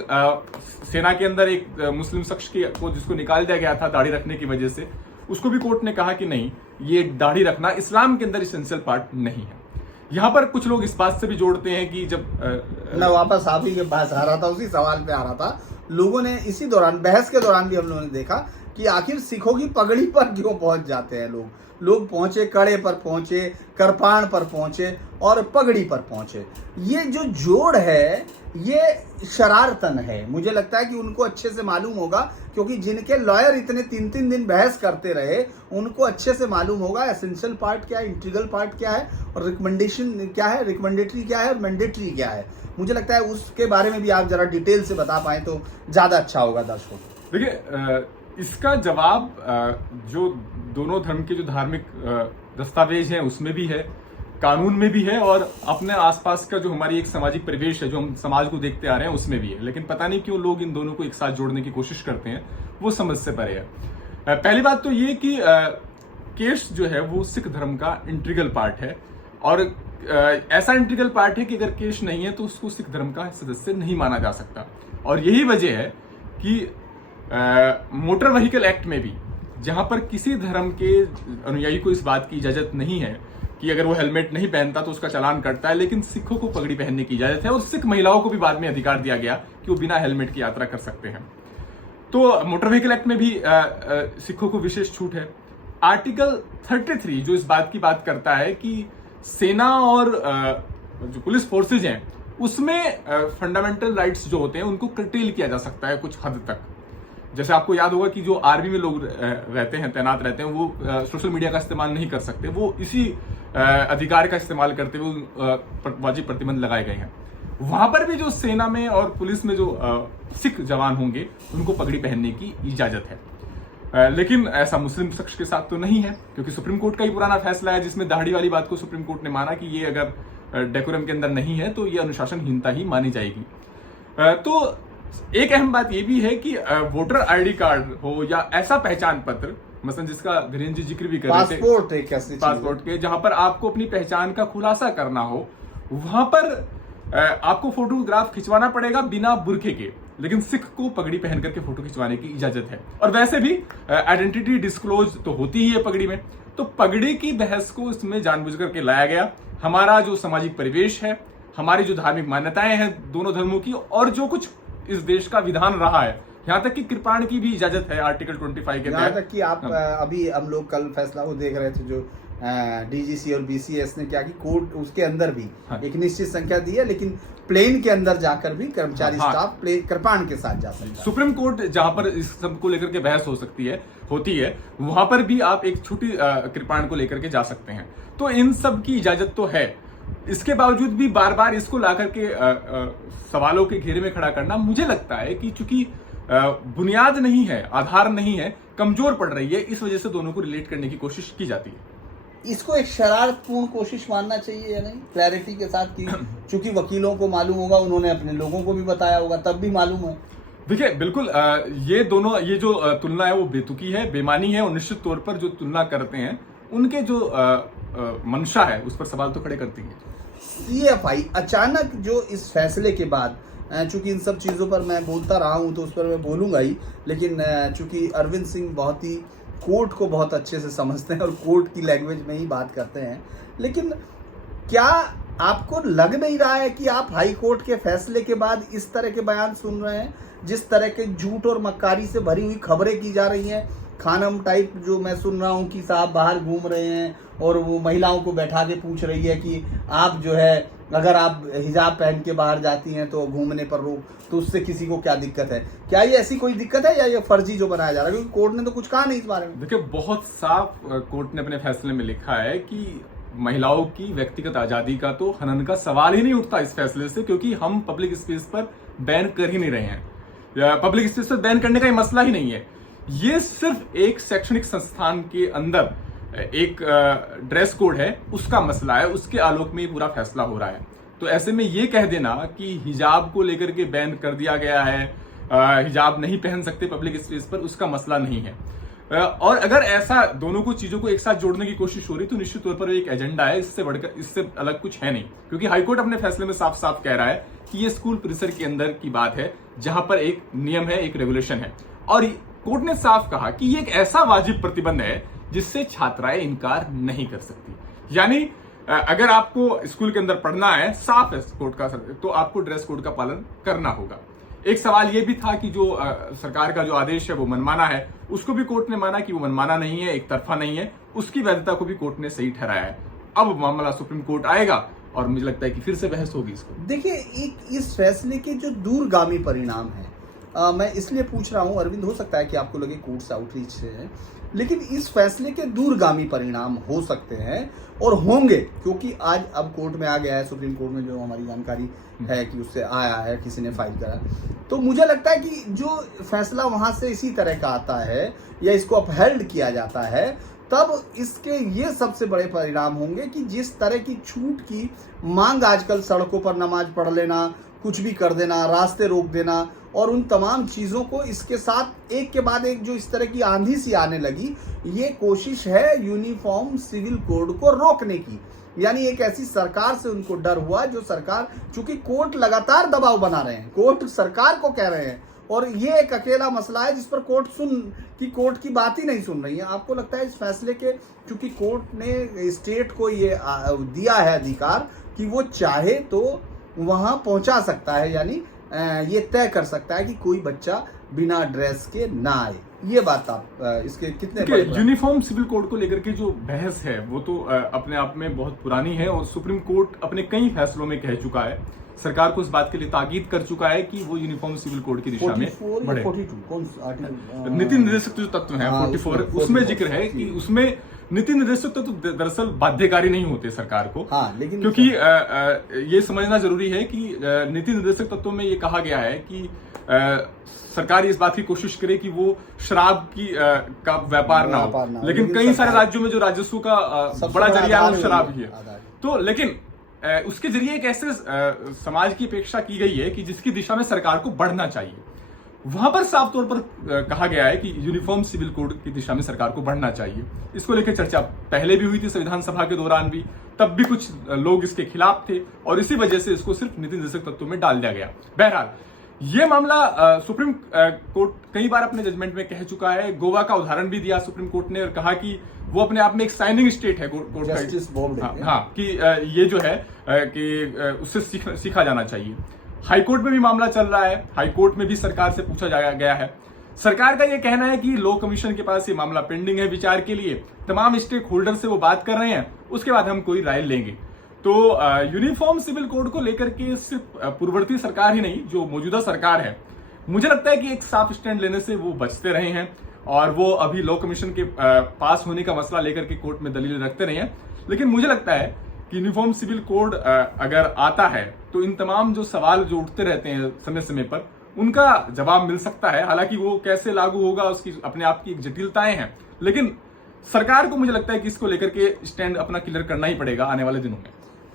सेना के अंदर एक मुस्लिम शख्स को जिसको निकाल दिया गया था दाढ़ी रखने की वजह से, उसको भी कोर्ट ने कहा कि नहीं, ये दाढ़ी रखना इस्लाम के अंदर इसेंशियल पार्ट नहीं है। यहाँ पर कुछ लोग इस बात से भी जोड़ते हैं कि जब मैं वापस आप ही के पास आ रहा था, उसी सवाल पे आ रहा था। लोगों ने इसी दौरान, बहस के दौरान भी हम लोगों ने देखा कि आखिर सिखों की पगड़ी पर क्यों पहुंच जाते हैं लोग पहुंचे, कड़े पर पहुंचे, कृपाण पर पहुंचे और पगड़ी पर पहुंचे। ये जो जोड़ है ये शरारतन है। मुझे लगता है कि उनको अच्छे से मालूम होगा, क्योंकि जिनके लॉयर इतने 3-3 दिन बहस करते रहे उनको अच्छे से मालूम होगा एसेंशियल पार्ट क्या है, इंटीग्रल पार्ट क्या है और रिकमेंडेशन क्या है, रिकमेंडेटरी क्या है और मैंडेटरी क्या है। मुझे लगता है उसके बारे में भी आप जरा डिटेल से बता पाए तो ज्यादा अच्छा होगा दर्शकों को। देखिए, इसका जवाब जो दोनों धर्म के जो धार्मिक दस्तावेज हैं उसमें भी है, कानून में भी है और अपने आसपास का जो हमारी एक सामाजिक परिवेश है, जो हम समाज को देखते आ रहे हैं, उसमें भी है। लेकिन पता नहीं क्यों लोग इन दोनों को एक साथ जोड़ने की कोशिश करते हैं, वो समझ से परे है। पहली बात तो ये कि केश जो है वो सिख धर्म का इंटीग्रल पार्ट है और ऐसा इंटीग्रल पार्ट है कि अगर केश नहीं है तो उसको सिख धर्म का सदस्य नहीं माना जा सकता। और यही वजह है कि मोटर व्हीकल एक्ट में भी, जहां पर किसी धर्म के अनुयायी को इस बात की इजाजत नहीं है कि अगर वो हेलमेट नहीं पहनता तो उसका चालान कटता है, लेकिन सिखों को पगड़ी पहनने की इजाजत है और सिख महिलाओं को भी बाद में अधिकार दिया गया कि वो बिना हेलमेट की यात्रा कर सकते हैं। तो मोटर व्हीकल एक्ट में भी सिखों को विशेष छूट है। आर्टिकल 33 जो इस बात की बात करता है कि सेना और जो पुलिस फोर्सेज हैं उसमें फंडामेंटल राइट्स जो होते हैं उनको कर्टेल किया जा सकता है कुछ हद तक। जैसे आपको याद होगा कि जो आर्मी में लोग रहते हैं, तैनात रहते हैं, वो सोशल मीडिया का इस्तेमाल नहीं कर सकते, वो इसी अधिकार का इस्तेमाल करते हुए वाजिब प्रतिबंध लगाए गए हैं। वहां पर भी जो सेना में और पुलिस में जो सिख जवान होंगे उनको पगड़ी पहनने की इजाजत है। लेकिन ऐसा मुस्लिम शख्स के साथ तो नहीं है, क्योंकि सुप्रीम कोर्ट का ही पुराना फैसला है जिसमें दाढ़ी वाली बात को सुप्रीम कोर्ट ने माना कि ये अगर डेकोरम के अंदर नहीं है तो ये अनुशासनहीनता ही मानी जाएगी। तो एक अहम बात यह भी है कि वोटर आईडी कार्ड हो या ऐसा पहचान पत्र, मसलन जिसका धीरेन्द्र जी जिक्र भी कर रहे थे, पासपोर्ट के, जहां पर आपको अपनी पहचान का खुलासा करना हो, वहां पर आपको फोटोग्राफ खिंचवाना पड़ेगा बिना बुरखे के, लेकिन सिख को पगड़ी पहन करके फोटो खिंचवाने की इजाजत है। और वैसे भी आइडेंटिटी डिस्क्लोज तो होती ही है पगड़ी में। तो पगड़ी की बहस को इसमें जानबूझ करके लाया गया। हमारा जो सामाजिक परिवेश है, हमारी जो धार्मिक मान्यताएं हैं दोनों धर्मों की, और जो कुछ इस देश का विधान रहा है, यहाँ तक कि कृपाण की भी इजाजत है आर्टिकल 25 के यहाँ तक कि आप अभी हम लोग कल फैसला वो देख रहे थे जो डीजीसी और बीसीएस ने क्या कि कोर्ट उसके अंदर भी एक निश्चित संख्या दी है, लेकिन प्लेन के अंदर जाकर भी कर्मचारी स्टाफ कृपाण के साथ जा सकता है। सुप्रीम कोर्ट जहां पर इस सब को लेकर के बहस होती है वहां पर भी आप एक छोटी कृपाण को लेकर के जा सकते हैं। तो इन सब की इजाजत तो है। इसके बावजूद भी बार बार इसको लाकर के सवालों के घेरे में खड़ा करना, मुझे लगता है कि चूंकि बुनियाद नहीं है, आधार नहीं है, कमजोर पड़ रही है, इस वजह से दोनों को रिलेट करने की कोशिश की जाती है। इसको एक शरारतपूर्ण कोशिश मानना चाहिए या नहीं, क्लैरिटी के साथ कि चूंकि वकीलों को मालूम होगा, उन्होंने अपने लोगों को भी बताया होगा, तब भी मालूम है। देखिए, बिल्कुल ये जो तुलना है वो बेतुकी है, बेमानी है, और निश्चित तौर पर जो तुलना करते हैं उनके जो मंशा है उस पर सवाल तो खड़े करती है। CFI अचानक जो इस फैसले के बाद, चूंकि इन सब चीज़ों पर मैं बोलता रहा हूं तो उस पर मैं बोलूंगा ही, लेकिन चूंकि अरविंद सिंह बहुत ही कोर्ट को बहुत अच्छे से समझते हैं और कोर्ट की लैंग्वेज में ही बात करते हैं, लेकिन क्या आपको लग नहीं रहा है कि आप हाई कोर्ट के फैसले के बाद इस तरह के बयान सुन रहे हैं, जिस तरह के झूठ और मक्कारी से भरी हुई खबरें की जा रही हैं, खानम टाइप जो मैं सुन रहा हूँ कि साहब बाहर घूम रहे हैं और वो महिलाओं को बैठा के पूछ रही है कि आप जो है अगर आप हिजाब पहन के बाहर जाती हैं तो घूमने पर रोक, तो उससे किसी को क्या दिक्कत है? क्या ये ऐसी कोई दिक्कत है या ये फर्जी जो बनाया जा रहा है? क्योंकि कोर्ट ने तो कुछ कहा नहीं इस बारे में। देखिए, बहुत साफ कोर्ट ने अपने फैसले में लिखा है कि महिलाओं की व्यक्तिगत आजादी का तो हनन का सवाल ही नहीं उठता इस फैसले से, क्योंकि हम पब्लिक स्पेस पर बैन कर ही नहीं रहे हैं। पब्लिक स्पेस पर बैन करने का ये मसला ही नहीं है। ये सिर्फ एक शैक्षणिक संस्थान के अंदर एक ड्रेस कोड है, उसका मसला है, उसके आलोक में ये पूरा फैसला हो रहा है। तो ऐसे में ये कह देना कि हिजाब को लेकर के बैन कर दिया गया है, हिजाब नहीं पहन सकते पब्लिक स्पेस पर, उसका मसला नहीं है। और अगर ऐसा दोनों को चीजों को एक साथ जोड़ने की कोशिश हो रही तो निश्चित तौर पर एक एजेंडा है, इससे बढ़कर इससे अलग कुछ है नहीं। क्योंकि हाईकोर्ट अपने फैसले में साफ साफ कह रहा है कि ये स्कूल परिसर के अंदर की बात है, जहां पर एक नियम है, एक रेगुलेशन है। और कोर्ट ने साफ कहा कि ये एक ऐसा वाजिब प्रतिबंध है जिससे छात्राएं इनकार नहीं कर सकती। यानी अगर आपको स्कूल के अंदर पढ़ना है, साफ है कोर्ट का, तो आपको ड्रेस कोड का पालन करना होगा। एक सवाल यह भी था कि जो सरकार का जो आदेश है वो मनमाना है, उसको भी कोर्ट ने माना कि वो मनमाना नहीं है, एक तरफा नहीं है, उसकी वैधता को भी कोर्ट ने सही ठहराया है। अब मामला सुप्रीम कोर्ट आएगा और मुझे लगता है कि फिर से बहस होगी इसको। देखिए, एक इस फैसले के जो दूरगामी परिणाम है, मैं इसलिए पूछ रहा हूं अरविंद, हो सकता है कि आपको लगे कोर्ट से आउटरीच है, लेकिन इस फैसले के दूरगामी परिणाम हो सकते हैं और होंगे, क्योंकि आज अब कोर्ट में आ गया है, सुप्रीम कोर्ट में जो हमारी जानकारी है कि उससे आया है, किसी ने फाइल करा। तो मुझे लगता है कि जो फैसला वहां से इसी तरह का आता है या इसको अपहेल्ड किया जाता है, तब इसके ये सबसे बड़े परिणाम होंगे कि जिस तरह की छूट की मांग आजकल सड़कों पर नमाज पढ़ लेना, कुछ भी कर देना, रास्ते रोक देना और उन तमाम चीज़ों को इसके साथ एक के बाद एक जो इस तरह की आंधी सी आने लगी, ये कोशिश है यूनिफॉर्म सिविल कोड को रोकने की। यानी एक ऐसी सरकार से उनको डर हुआ, जो सरकार, चूंकि कोर्ट लगातार दबाव बना रहे हैं, कोर्ट सरकार को कह रहे हैं, और ये एक अकेला मसला है जिस पर कोर्ट की बात ही नहीं सुन रही है। आपको लगता है इस फैसले के, चूंकि कोर्ट ने स्टेट को ये दिया है अधिकार कि वो चाहे तो वहां पहुंचा सकता है, यानी ये तय कर सकता है कि कोई बच्चा बिना ड्रेस के ना आए। ये बात आप इसके कितने यूनिफॉर्म सिविल कोड को लेकर के जो बहस है वो तो अपने आप में बहुत पुरानी है और सुप्रीम कोर्ट अपने कई फैसलों में कह चुका है, सरकार को इस बात के लिए ताकीद कर चुका है कि वो यूनिफॉर्म सिविल कोड की दिशा में बढ़े। 42 नीति निर्देशक जो तत्व है 44, उसमें जिक्र है कि उसमें नीति निर्देशक तत्व दरअसल बाध्यकारी नहीं होते सरकार को। लेकिन क्योंकि ये समझना जरूरी है कि नीति निर्देशक तत्वों में ये कहा गया है कि सरकार इस बात की कोशिश करे कि वो शराब का व्यापार ना हो, लेकिन कई सारे राज्यों में जो राजस्व का बड़ा जरिया है वो शराब ही है। तो लेकिन उसके जरिए एक ऐसे समाज की अपेक्षा की गई है कि जिसकी दिशा में सरकार को बढ़ना चाहिए। वहां पर साफ तौर पर कहा गया है कि यूनिफॉर्म सिविल कोड की दिशा में सरकार को बढ़ना चाहिए। इसको लेकर चर्चा पहले भी हुई थी संविधान सभा के दौरान भी, तब भी कुछ लोग इसके खिलाफ थे और इसी वजह से इसको सिर्फ नीति निर्देशक तत्वों में डाल दिया गया। बहरहाल ये मामला सुप्रीम कोर्ट कई बार अपने जजमेंट में कह चुका है। गोवा का उदाहरण भी दिया सुप्रीम कोर्ट ने और कहा कि वो अपने आप में एक साइनिंग स्टेट है कोर्ट का, कि ये जो है कि उससे सीखा जाना चाहिए। हाईकोर्ट में भी मामला चल रहा है, हाईकोर्ट में भी सरकार से पूछा गया है। सरकार का यह कहना है कि लॉ कमीशन के पास ये मामला पेंडिंग है विचार के लिए, तमाम स्टेक होल्डर से वो बात कर रहे हैं, उसके बाद हम कोई राय लेंगे। तो यूनिफॉर्म सिविल कोड को लेकर के सिर्फ पूर्ववर्ती सरकार ही नहीं, जो मौजूदा सरकार है, मुझे लगता है कि एक साफ स्टैंड लेने से वो बचते रहे हैं और वो अभी लॉ कमीशन के पास होने का मसला लेकर के कोर्ट में दलील रखते रहे हैं। लेकिन मुझे लगता है कि यूनिफॉर्म सिविल कोड अगर आता है तो इन तमाम जो सवाल जो उठते रहते हैं समय समय पर, उनका जवाब मिल सकता है। हालांकि वो कैसे लागू होगा उसकी अपने आप की एक जटिलताएं हैं, लेकिन सरकार को मुझे लगता है कि इसको लेकर के स्टैंड अपना क्लियर करना ही पड़ेगा आने वाले दिनों में।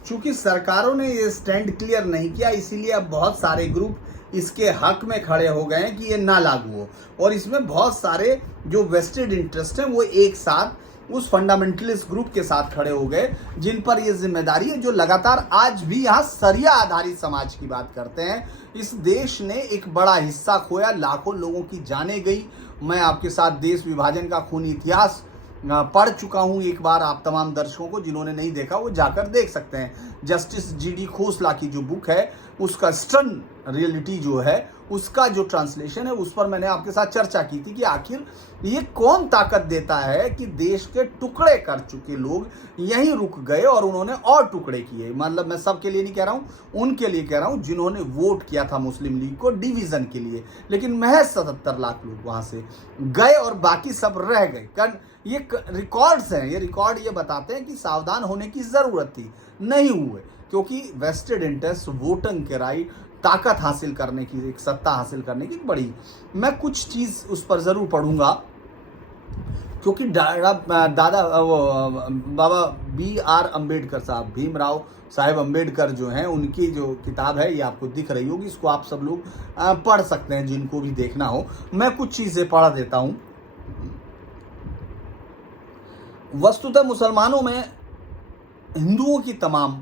चूंकि सरकारों ने ये स्टैंड क्लियर नहीं किया, इसीलिए अब बहुत सारे ग्रुप इसके हक में खड़े हो गए हैं कि ये ना लागू हो, और इसमें बहुत सारे जो वेस्टेड इंटरेस्ट हैं वो एक साथ उस फंडामेंटलिस्ट ग्रुप के साथ खड़े हो गए, जिन पर ये जिम्मेदारी है, जो लगातार आज भी यहाँ सरिया आधारित समाज की बात करते हैं। इस देश ने एक बड़ा हिस्सा खोया, लाखों लोगों की जानें गई। मैं आपके साथ देश विभाजन का खूनी इतिहास पढ़ चुका हूं, एक बार आप तमाम दर्शकों को जिन्होंने नहीं देखा वो जाकर देख सकते हैं। जस्टिस जीडी खोसला की जो बुक है, उसका स्टर्न रियलिटी जो है, उसका जो ट्रांसलेशन है, उस पर मैंने आपके साथ चर्चा की थी कि आखिर ये कौन ताकत देता है कि देश के टुकड़े कर चुके लोग यहीं रुक गए और उन्होंने और टुकड़े किए। मतलब मैं सबके लिए नहीं कह रहा हूं, उनके लिए कह रहा हूं जिन्होंने वोट किया था मुस्लिम लीग को डिवीजन के लिए, लेकिन महज 77 लाख लोग वहां से गए और बाकी सब रह गए। ये रिकॉर्ड्स हैं, ये रिकॉर्ड ये बताते हैं कि सावधान होने की जरूरत थी, नहीं हुए, क्योंकि वेस्टेड इंटरेस्ट, वोटिंग के राइट, ताकत हासिल करने की, एक सत्ता हासिल करने की बड़ी, मैं कुछ चीज उस पर जरूर पढ़ूंगा, क्योंकि बाबा BR अम्बेडकर साहब, भीमराव साहेब अम्बेडकर जो हैं, उनकी जो किताब है ये आपको दिख रही होगी, इसको आप सब लोग पढ़ सकते हैं जिनको भी देखना हो। मैं कुछ चीजें पढ़ देता हूं। वस्तुतः मुसलमानों में हिंदुओं की तमाम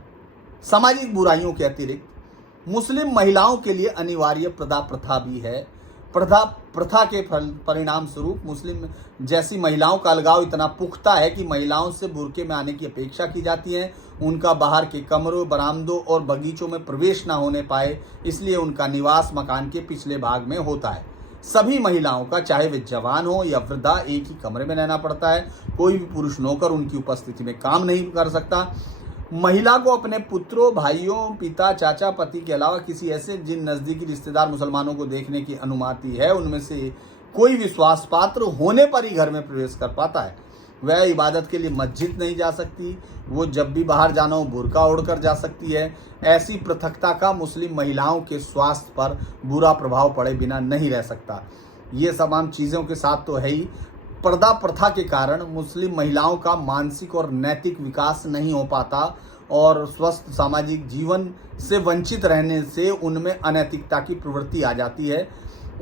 सामाजिक बुराइयों के अतिरिक्त मुस्लिम महिलाओं के लिए अनिवार्य पर्दा प्रथा भी है। प्रथा के परिणाम स्वरूप मुस्लिम जैसी महिलाओं का अलगाव इतना पुख्ता है कि महिलाओं से बुर्के में आने की अपेक्षा की जाती है। उनका बाहर के कमरों, बरामदों और बगीचों में प्रवेश न होने पाए, इसलिए उनका निवास मकान के पिछले भाग में होता है। सभी महिलाओं का, चाहे वे जवान हो या वृद्धा, एक ही कमरे में रहना पड़ता है। कोई भी पुरुष नौकर उनकी उपस्थिति में काम नहीं कर सकता। महिला को अपने पुत्रों, भाइयों, पिता, चाचा, पति के अलावा किसी ऐसे जिन नज़दीकी रिश्तेदार मुसलमानों को देखने की अनुमति है, उनमें से कोई विश्वास पात्र होने पर ही घर में प्रवेश कर पाता है। वह इबादत के लिए मस्जिद नहीं जा सकती। वो जब भी बाहर जाना हो बुर्का ओढ़कर जा सकती है। ऐसी पृथकता का मुस्लिम महिलाओं के स्वास्थ्य पर बुरा प्रभाव पड़े बिना नहीं रह सकता। ये तमाम चीज़ों के साथ तो है ही, पर्दा प्रथा के कारण मुस्लिम महिलाओं का मानसिक और नैतिक विकास नहीं हो पाता और स्वस्थ सामाजिक जीवन से वंचित रहने से उनमें अनैतिकता की प्रवृत्ति आ जाती है।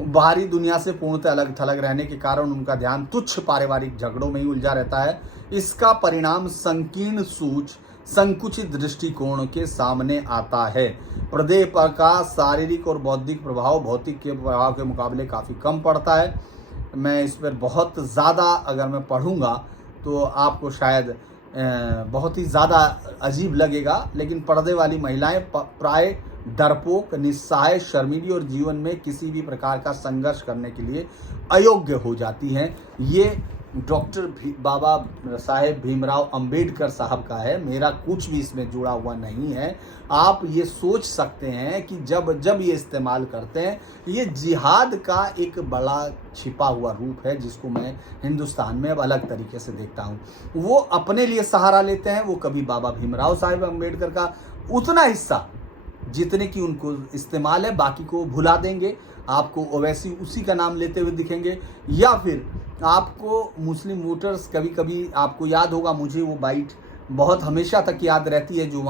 बाहरी दुनिया से पूर्णतः अलग थलग रहने के कारण उनका ध्यान तुच्छ पारिवारिक झगड़ों में ही उलझा रहता है। इसका परिणाम संकीर्ण सूझ, संकुचित दृष्टिकोण के सामने आता है। पर्दे पर का शारीरिक और बौद्धिक प्रभाव भौतिक के प्रभाव के मुकाबले काफ़ी कम पड़ता है। मैं इस पर बहुत ज़्यादा अगर मैं पढ़ूंगा तो आपको शायद बहुत ही ज़्यादा अजीब लगेगा, लेकिन पर्दे वाली महिलाएं प्राय डरपोक, निस्सहाय, शर्मीली और जीवन में किसी भी प्रकार का संघर्ष करने के लिए अयोग्य हो जाती हैं। ये डॉक्टर बाबा साहेब भीमराव अंबेडकर साहब का है, मेरा कुछ भी इसमें जुड़ा हुआ नहीं है। आप ये सोच सकते हैं कि जब ये इस्तेमाल करते हैं, ये जिहाद का एक बड़ा छिपा हुआ रूप है जिसको मैं हिंदुस्तान में अब अलग तरीके से देखता हूँ। वो अपने लिए सहारा लेते हैं। वो कभी बाबा भीमराव साहेब अंबेडकर का उतना हिस्सा जितने की उनको इस्तेमाल है, बाकी को भुला देंगे। आपको ओवैसी उसी का नाम लेते हुए दिखेंगे, या फिर आपको मुस्लिम वोटर्स, कभी कभी आपको याद होगा, मुझे वो बाइट बहुत हमेशा तक याद रहती है जो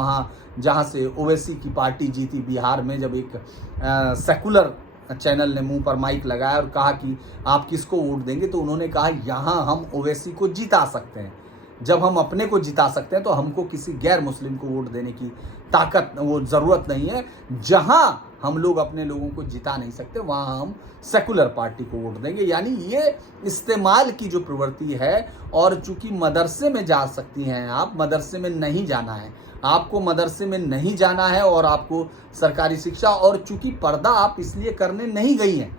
जहाँ से ओवैसी की पार्टी जीती बिहार में, जब एक सेकुलर चैनल ने मुंह पर माइक लगाया और कहा कि आप किसको वोट देंगे, तो उन्होंने कहा यहाँ हम ओवैसी को जिता सकते हैं। जब हम अपने को जिता सकते हैं तो हमको किसी गैर मुस्लिम को वोट देने की ताकत, वो ज़रूरत नहीं है। जहां हम लोग अपने लोगों को जिता नहीं सकते वहां हम सेकुलर पार्टी को वोट देंगे। यानी ये इस्तेमाल की जो प्रवृत्ति है, और चूंकि मदरसे में जा सकती हैं आप, मदरसे में नहीं जाना है आपको, मदरसे में नहीं जाना है और आपको सरकारी शिक्षा, और चूंकि पर्दा आप इसलिए करने नहीं गई हैं,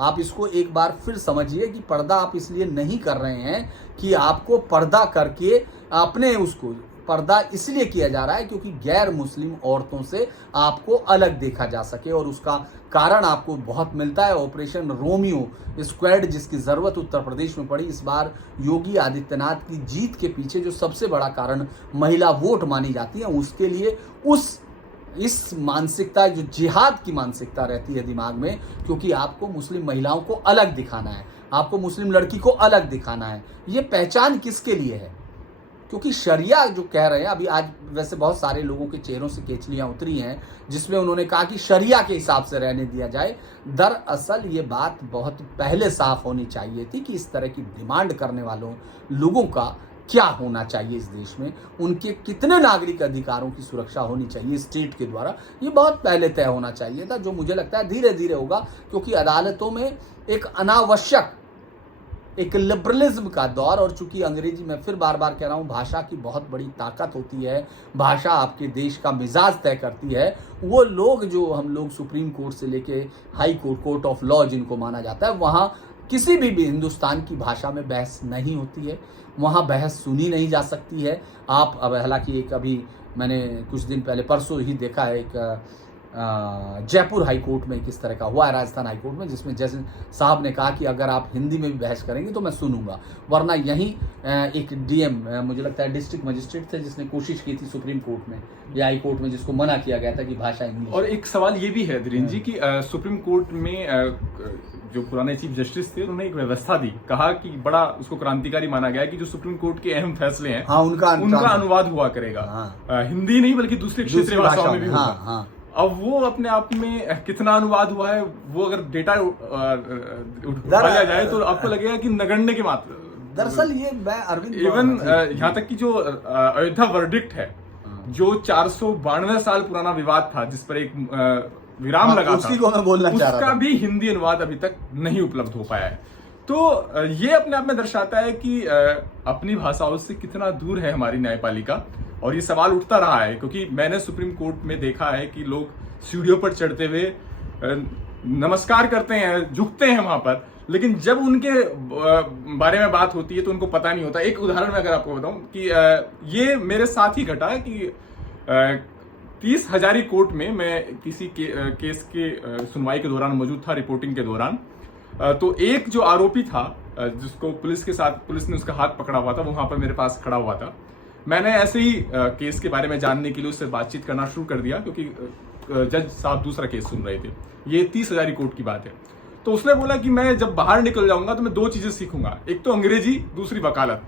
आप इसको एक बार फिर समझिए कि पर्दा आप इसलिए नहीं कर रहे हैं कि आपको पर्दा करके अपने उसको पर्दा इसलिए किया जा रहा है क्योंकि गैर मुस्लिम औरतों से आपको अलग देखा जा सके, और उसका कारण आपको बहुत मिलता है। ऑपरेशन रोमियो स्क्वाड जिसकी ज़रूरत उत्तर प्रदेश में पड़ी, इस बार योगी आदित्यनाथ की जीत के पीछे जो सबसे बड़ा कारण महिला वोट मानी जाती है, उसके लिए इस मानसिकता, जो जिहाद की मानसिकता रहती है दिमाग में, क्योंकि आपको मुस्लिम महिलाओं को अलग दिखाना है, आपको मुस्लिम लड़की को अलग दिखाना है। ये पहचान किसके लिए है? क्योंकि शरिया जो कह रहे हैं, अभी आज वैसे बहुत सारे लोगों के चेहरों से केचलियां उतरी हैं जिसमें उन्होंने कहा कि शरिया के हिसाब से रहने दिया जाए। दरअसल ये बात बहुत पहले साफ होनी चाहिए थी कि इस तरह की डिमांड करने वालों लोगों का क्या होना चाहिए इस देश में, उनके कितने नागरिक अधिकारों की सुरक्षा होनी चाहिए स्टेट के द्वारा, ये बहुत पहले तय होना चाहिए था, जो मुझे लगता है धीरे धीरे होगा। क्योंकि अदालतों में एक अनावश्यक एक लिबरलिज्म का दौर, और चूंकि अंग्रेजी में फिर बार बार कह रहा हूँ, भाषा की बहुत बड़ी ताकत होती है, भाषा आपके देश का मिजाज तय करती है। वो लोग जो हम लोग सुप्रीम कोर्ट से लेके high court, court of law जिनको माना जाता है, वहाँ किसी भी हिंदुस्तान की भाषा में बहस नहीं होती है, वहाँ बहस सुनी नहीं जा सकती है। आप अब हालांकि एक अभी मैंने कुछ दिन पहले परसों ही देखा है, एक जयपुर हाई कोर्ट में किस तरह का हुआ है, राजस्थान हाई कोर्ट में, जिसमें जज साहब ने कहा कि अगर आप हिंदी में भी बहस करेंगे तो मैं सुनूंगा, वरना यहीं एक डीएम, मुझे लगता है डिस्ट्रिक्ट मजिस्ट्रेट थे, जिसने कोशिश की थी सुप्रीम कोर्ट में या हाई कोर्ट में, जिसको मना किया गया था कि भाषा इंग्लिश। और एक सवाल ये भी है धीरेन्द्र जी कि सुप्रीम कोर्ट में जो पुराने चीफ जस्टिस थे, उन्होंने एक व्यवस्था दी, कहा कि बड़ा उसको क्रांतिकारी माना गया कि जो सुप्रीम कोर्ट के अहम फैसले हैं, हाँ, उनका अनुवाद हुआ करेगा। हाँ। हिंदी नहीं बल्कि दूसरी क्षेत्रीय भाषाओं में भी होगा। हाँ, हाँ। अब वो अपने आप में कितना अनुवाद हुआ है, वो अगर डेटा उठाया जाए तो आपको लगेगा कि नगण्य की मात्रा। दरअसल ये मैं अरविंद इवन यहाँ तक कि जो अयोध्या वर्डिक्ट है, जो 492 साल पुराना विवाद था, जिस पर एक विराम लगा उसी था, को मैं बोलना चाह रहा उसका था। भी हिंदी अनुवाद अभी तक नहीं उपलब्ध हो पाया है। तो ये अपने आप में दर्शाता है कि अपनी भाषाओं से कितना दूर है हमारी न्यायपालिका। और ये सवाल उठता रहा है, क्योंकि मैंने सुप्रीम कोर्ट में देखा है कि लोग सीढ़ियों पर चढ़ते हुए नमस्कार करते हैं, झुकते हैं वहां पर, लेकिन जब उनके बारे में बात होती है तो उनको पता नहीं होता। एक उदाहरण मैं अगर आपको बताऊं कि ये मेरे साथ ही घटा कि 30 हजारी कोर्ट में मैं किसी केस के सुनवाई के दौरान मौजूद था, रिपोर्टिंग के दौरान। तो एक जो आरोपी था, जिसको पुलिस ने उसका हाथ पकड़ा हुआ था, वो वहां पर मेरे पास खड़ा हुआ था। मैंने ऐसे ही केस के बारे में जानने के लिए उससे बातचीत करना शुरू कर दिया, क्योंकि जज साहब दूसरा केस सुन रहे थे। ये 30 हजारी कोर्ट की बात है। तो उसने बोला कि मैं जब बाहर निकल जाऊंगा तो मैं 2 चीजें सीखूंगा, एक तो अंग्रेजी, दूसरी वकालत।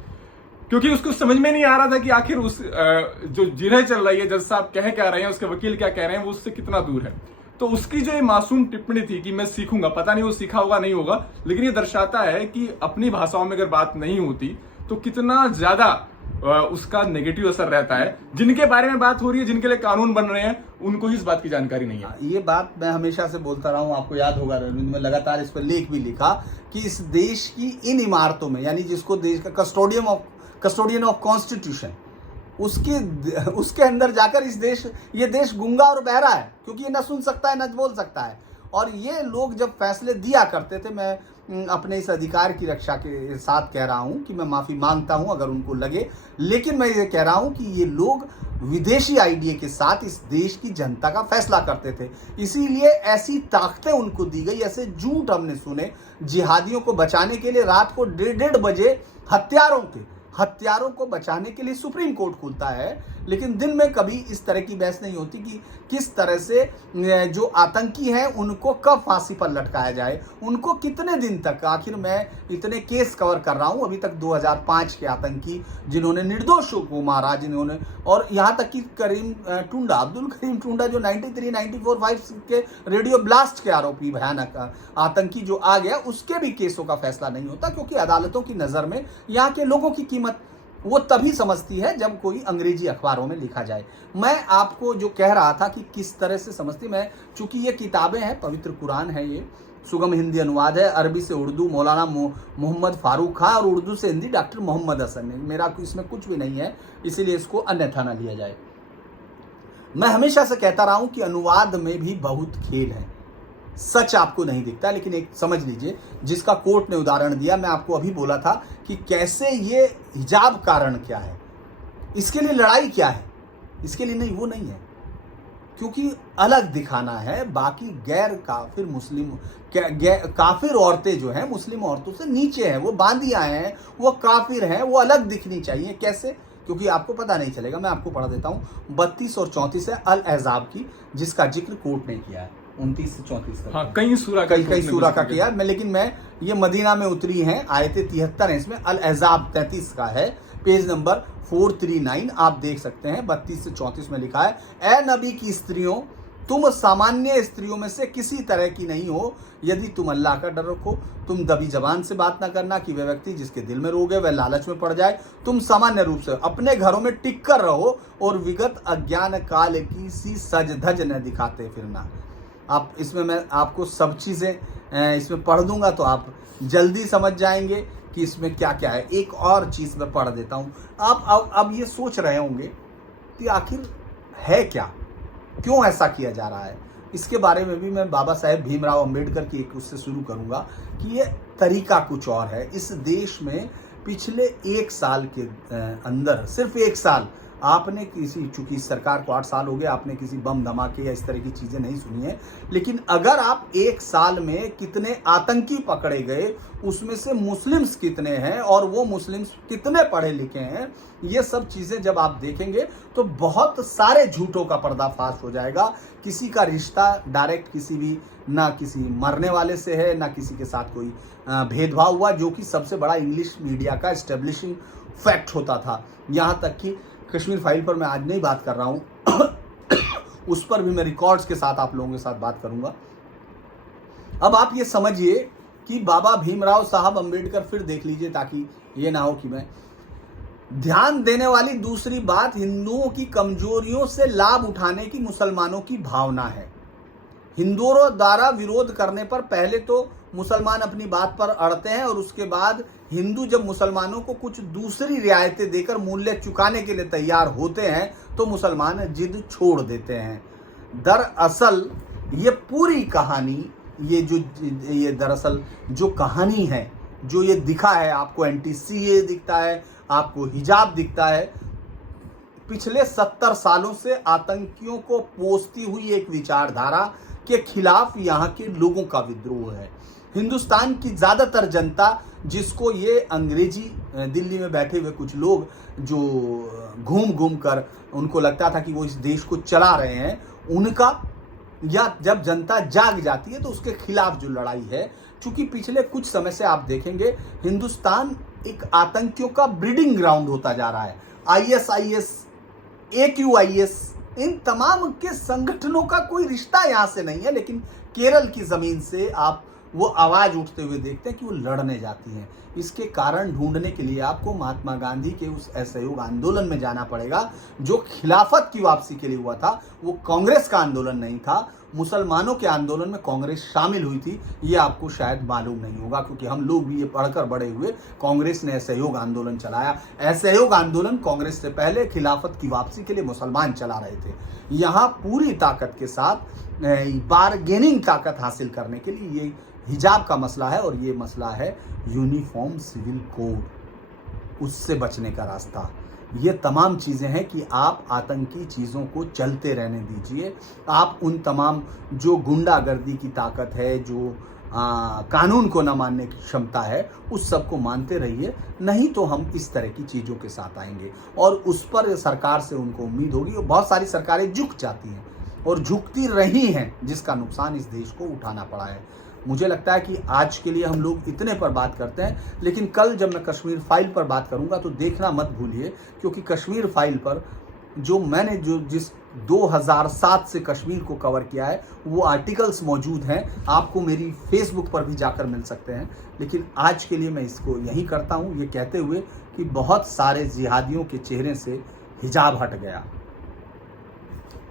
क्योंकि उसको समझ में नहीं आ रहा था कि आखिर उस जो जिरह चल रही है, जज साहब कह क्या रहे हैं, उसके वकील क्या कह रहे हैं, वो उससे कितना दूर है। तो उसकी जो ये मासूम टिप्पणी थी कि मैं सीखूंगा, पता नहीं वो सीखा होगा नहीं होगा, लेकिन ये दर्शाता है कि अपनी भाषाओं में अगर बात नहीं होती तो कितना ज्यादा उसका नेगेटिव असर रहता है। जिनके बारे में बात हो रही है, जिनके लिए कानून बन रहे हैं, उनको ही इस बात की जानकारी नहीं है। ये बात मैं हमेशा से बोलता रहा हूं, आपको याद होगा रविंद्र, मैं लगातार इस पर लेख भी लिखा कि इस देश की इन इमारतों में, यानी जिसको देश का कस्टोडियन ऑफ कॉन्स्टिट्यूशन, उसके अंदर जाकर ये देश गूंगा और बहरा है, क्योंकि ये न सुन सकता है न बोल सकता है। और ये लोग जब फैसले दिया करते थे, मैं अपने इस अधिकार की रक्षा के साथ कह रहा हूं कि मैं माफी मांगता हूं अगर उनको लगे, लेकिन मैं ये कह रहा हूं कि ये लोग विदेशी आइडिया के साथ इस देश की जनता का फैसला करते थे। इसीलिए ऐसी ताकतें उनको दी गई, ऐसे झूठ हमने सुने। जिहादियों को बचाने के लिए रात को 1:30 बजे हत्यारों को बचाने के लिए सुप्रीम कोर्ट खुलता है, लेकिन दिन में कभी इस तरह की बहस नहीं होती कि किस तरह से जो आतंकी हैं उनको कब फांसी पर लटकाया जाए, उनको कितने दिन तक। आखिर मैं इतने केस कवर कर रहा हूं, अभी तक 2005 के आतंकी जिन्होंने निर्दोषों को मारा, जिन्होंने, और यहां तक कि अब्दुल करीम टुंडा जो 93, 94, 5 के रेडियो ब्लास्ट के आरोपी, भयानक आतंकी जो आ गया, उसके भी केसों का फैसला नहीं होता, क्योंकि अदालतों की नजर में यहाँ के लोगों की कीमत वो तभी समझती है जब कोई अंग्रेजी अखबारों में लिखा जाए। मैं आपको जो कह रहा था कि किस तरह से समझती, मैं चूंकि ये किताबें हैं, पवित्र कुरान है, ये सुगम हिंदी अनुवाद है, अरबी से उर्दू मौलाना मोहम्मद फारूक खां, और उर्दू से हिंदी डॉक्टर मोहम्मद हसन ने। मेरा इसमें कुछ भी नहीं है, इसीलिए इसको अन्यथा ना लिया जाए। मैं हमेशा से कहता रहा हूं कि अनुवाद में भी बहुत खेल है, सच आपको नहीं दिखता। लेकिन एक समझ लीजिए, जिसका कोर्ट ने उदाहरण दिया, मैं आपको अभी बोला था कि कैसे ये हिजाब कारण क्या है, इसके लिए लड़ाई क्या है, इसके लिए नहीं, वो नहीं है, क्योंकि अलग दिखाना है। बाकी गैर काफिर मुस्लिम काफिर औरतें जो हैं मुस्लिम औरतों से नीचे हैं, वो बांदियां हैं, वो काफिर हैं, वो अलग दिखनी चाहिए। कैसे? क्योंकि आपको पता नहीं चलेगा। मैं आपको पढ़ा देता हूं, 32 और 34 है अल अहज़ाब की, जिसका जिक्र कोर्ट ने किया है। 29 से 34 का, हाँ, कई सूरा का किया। लेकिन मैं ये मदीना में उतरी हैं, आयतें 73 है इसमें, अल अहज़ाब 33 का है, पेज नंबर 439 आप देख सकते हैं। 32 से 34 में लिखा है, ए नबी की स्त्रियों, तुम सामान्य स्त्रियों में से किसी तरह की नहीं हो, यदि तुम अल्लाह का डर रखो। तुम दबी जबान से बात ना करना कि वह व्यक्ति जिसके दिल में रोग है वह लालच में पड़ जाए। तुम सामान्य रूप से अपने घरों में टिक कर रहो और विगत अज्ञान काल की सी सज धज न दिखाते फिरना। आप इसमें मैं आपको सब चीज़ें इसमें पढ़ दूंगा तो आप जल्दी समझ जाएंगे कि इसमें क्या क्या है। एक और चीज़ मैं पढ़ देता हूँ। आप अब ये सोच रहे होंगे कि आखिर है क्या, क्यों ऐसा किया जा रहा है। इसके बारे में भी मैं बाबा साहेब भीमराव अंबेडकर की एक उससे शुरू करूंगा कि ये तरीका कुछ और है। इस देश में पिछले 1 साल के अंदर, सिर्फ 1 साल, आपने किसी, चूंकि सरकार को 8 साल हो गए, आपने किसी बम धमाके या इस तरह की चीज़ें नहीं सुनी है, लेकिन अगर आप 1 साल में कितने आतंकी पकड़े गए, उसमें से मुस्लिम्स कितने हैं और वो मुस्लिम्स कितने पढ़े लिखे हैं, ये सब चीज़ें जब आप देखेंगे तो बहुत सारे झूठों का पर्दाफाश हो जाएगा। किसी का रिश्ता डायरेक्ट किसी भी, ना किसी मरने वाले से है, ना किसी के साथ कोई भेदभाव हुआ, जो कि सबसे बड़ा इंग्लिश मीडिया का एस्टेब्लिशिंग फैक्ट होता था। यहाँ तक कि कश्मीर फाइल पर मैं आज नहीं बात कर रहा हूं उस पर भी मैं रिकॉर्ड्स के साथ आप लोगों के साथ बात करूंगा। अब आप ये समझिए कि बाबा भीमराव साहब अंबेडकर फिर देख लीजिए, ताकि ये ना हो कि मैं ध्यान देने वाली दूसरी बात, हिंदुओं की कमजोरियों से लाभ उठाने की मुसलमानों की भावना है। हिंदुओं द्वारा विरोध करने पर पहले तो मुसलमान अपनी बात पर अड़ते हैं और उसके बाद हिंदू जब मुसलमानों को कुछ दूसरी रियायतें देकर मूल्य चुकाने के लिए तैयार होते हैं तो मुसलमान जिद छोड़ देते हैं। दरअसल ये पूरी कहानी, ये दरअसल जो कहानी है, जो ये दिखा है आपको, एंटी सीए दिखता है, आपको हिजाब दिखता है, पिछले 70 सालों से आतंकियों को पोसती हुई एक विचारधारा के खिलाफ यहाँ के लोगों का विद्रोह है। हिंदुस्तान की ज्यादातर जनता, जिसको ये अंग्रेजी दिल्ली में बैठे हुए कुछ लोग जो घूम घूम कर उनको लगता था कि वो इस देश को चला रहे हैं, उनका या जब जनता जाग जाती है तो उसके खिलाफ जो लड़ाई है, चूंकि पिछले कुछ समय से आप देखेंगे हिंदुस्तान एक आतंकियों का ब्रीडिंग ग्राउंड होता जा रहा है। ISIS, AQIS, इन तमाम के संगठनों का कोई रिश्ता यहां से नहीं है, लेकिन केरल की जमीन से आप वो आवाज उठते हुए देखते हैं कि वो लड़ने जाती हैं। इसके कारण ढूंढने के लिए आपको महात्मा गांधी के उस असहयोग आंदोलन में जाना पड़ेगा जो खिलाफत की वापसी के लिए हुआ था। वो कांग्रेस का आंदोलन नहीं था, मुसलमानों के आंदोलन में कांग्रेस शामिल हुई थी। ये आपको शायद मालूम नहीं होगा, क्योंकि हम लोग भी ये पढ़कर बड़े हुए। कांग्रेस ने असहयोग आंदोलन चलाया। असहयोग आंदोलन कांग्रेस से पहले खिलाफत की वापसी के लिए मुसलमान चला रहे थे। यहाँ पूरी ताकत के साथ बारगेनिंग ताकत हासिल करने के लिए ये हिजाब का मसला है, और ये मसला है यूनिफॉर्म सिविल कोड, उससे बचने का रास्ता। ये तमाम चीज़ें हैं कि आप आतंकी चीज़ों को चलते रहने दीजिए। आप उन तमाम जो गुंडागर्दी की ताकत है, जो कानून को न मानने की क्षमता है, उस सब को मानते रहिए, नहीं तो हम इस तरह की चीज़ों के साथ आएंगे। और उस पर सरकार से उनको उम्मीद होगी, और बहुत सारी सरकारें झुक जाती हैं और झुकती रही हैं, जिसका नुकसान इस देश को उठाना पड़ा है। मुझे लगता है कि आज के लिए हम लोग इतने पर बात करते हैं, लेकिन कल जब मैं कश्मीर फाइल पर बात करूंगा तो देखना मत भूलिए, क्योंकि कश्मीर फाइल पर जो मैंने जिस 2007 से कश्मीर को कवर किया है, वो आर्टिकल्स मौजूद हैं, आपको मेरी फेसबुक पर भी जाकर मिल सकते हैं। लेकिन आज के लिए मैं इसको यहीं करता हूँ, ये कहते हुए कि बहुत सारे जिहादियों के चेहरे से हिजाब हट गया।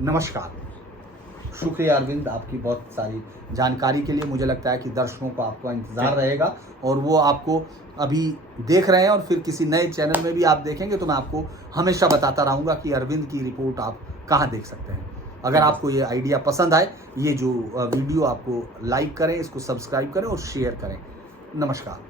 नमस्कार, शुक्रिया अरविंद, आपकी बहुत सारी जानकारी के लिए। मुझे लगता है कि दर्शकों को आपका इंतज़ार रहेगा, और वो आपको अभी देख रहे हैं और फिर किसी नए चैनल में भी आप देखेंगे तो मैं आपको हमेशा बताता रहूँगा कि अरविंद की रिपोर्ट आप कहाँ देख सकते हैं। अगर आपको ये आइडिया पसंद आए, ये जो वीडियो, आपको लाइक करें, इसको सब्सक्राइब करें और शेयर करें। नमस्कार।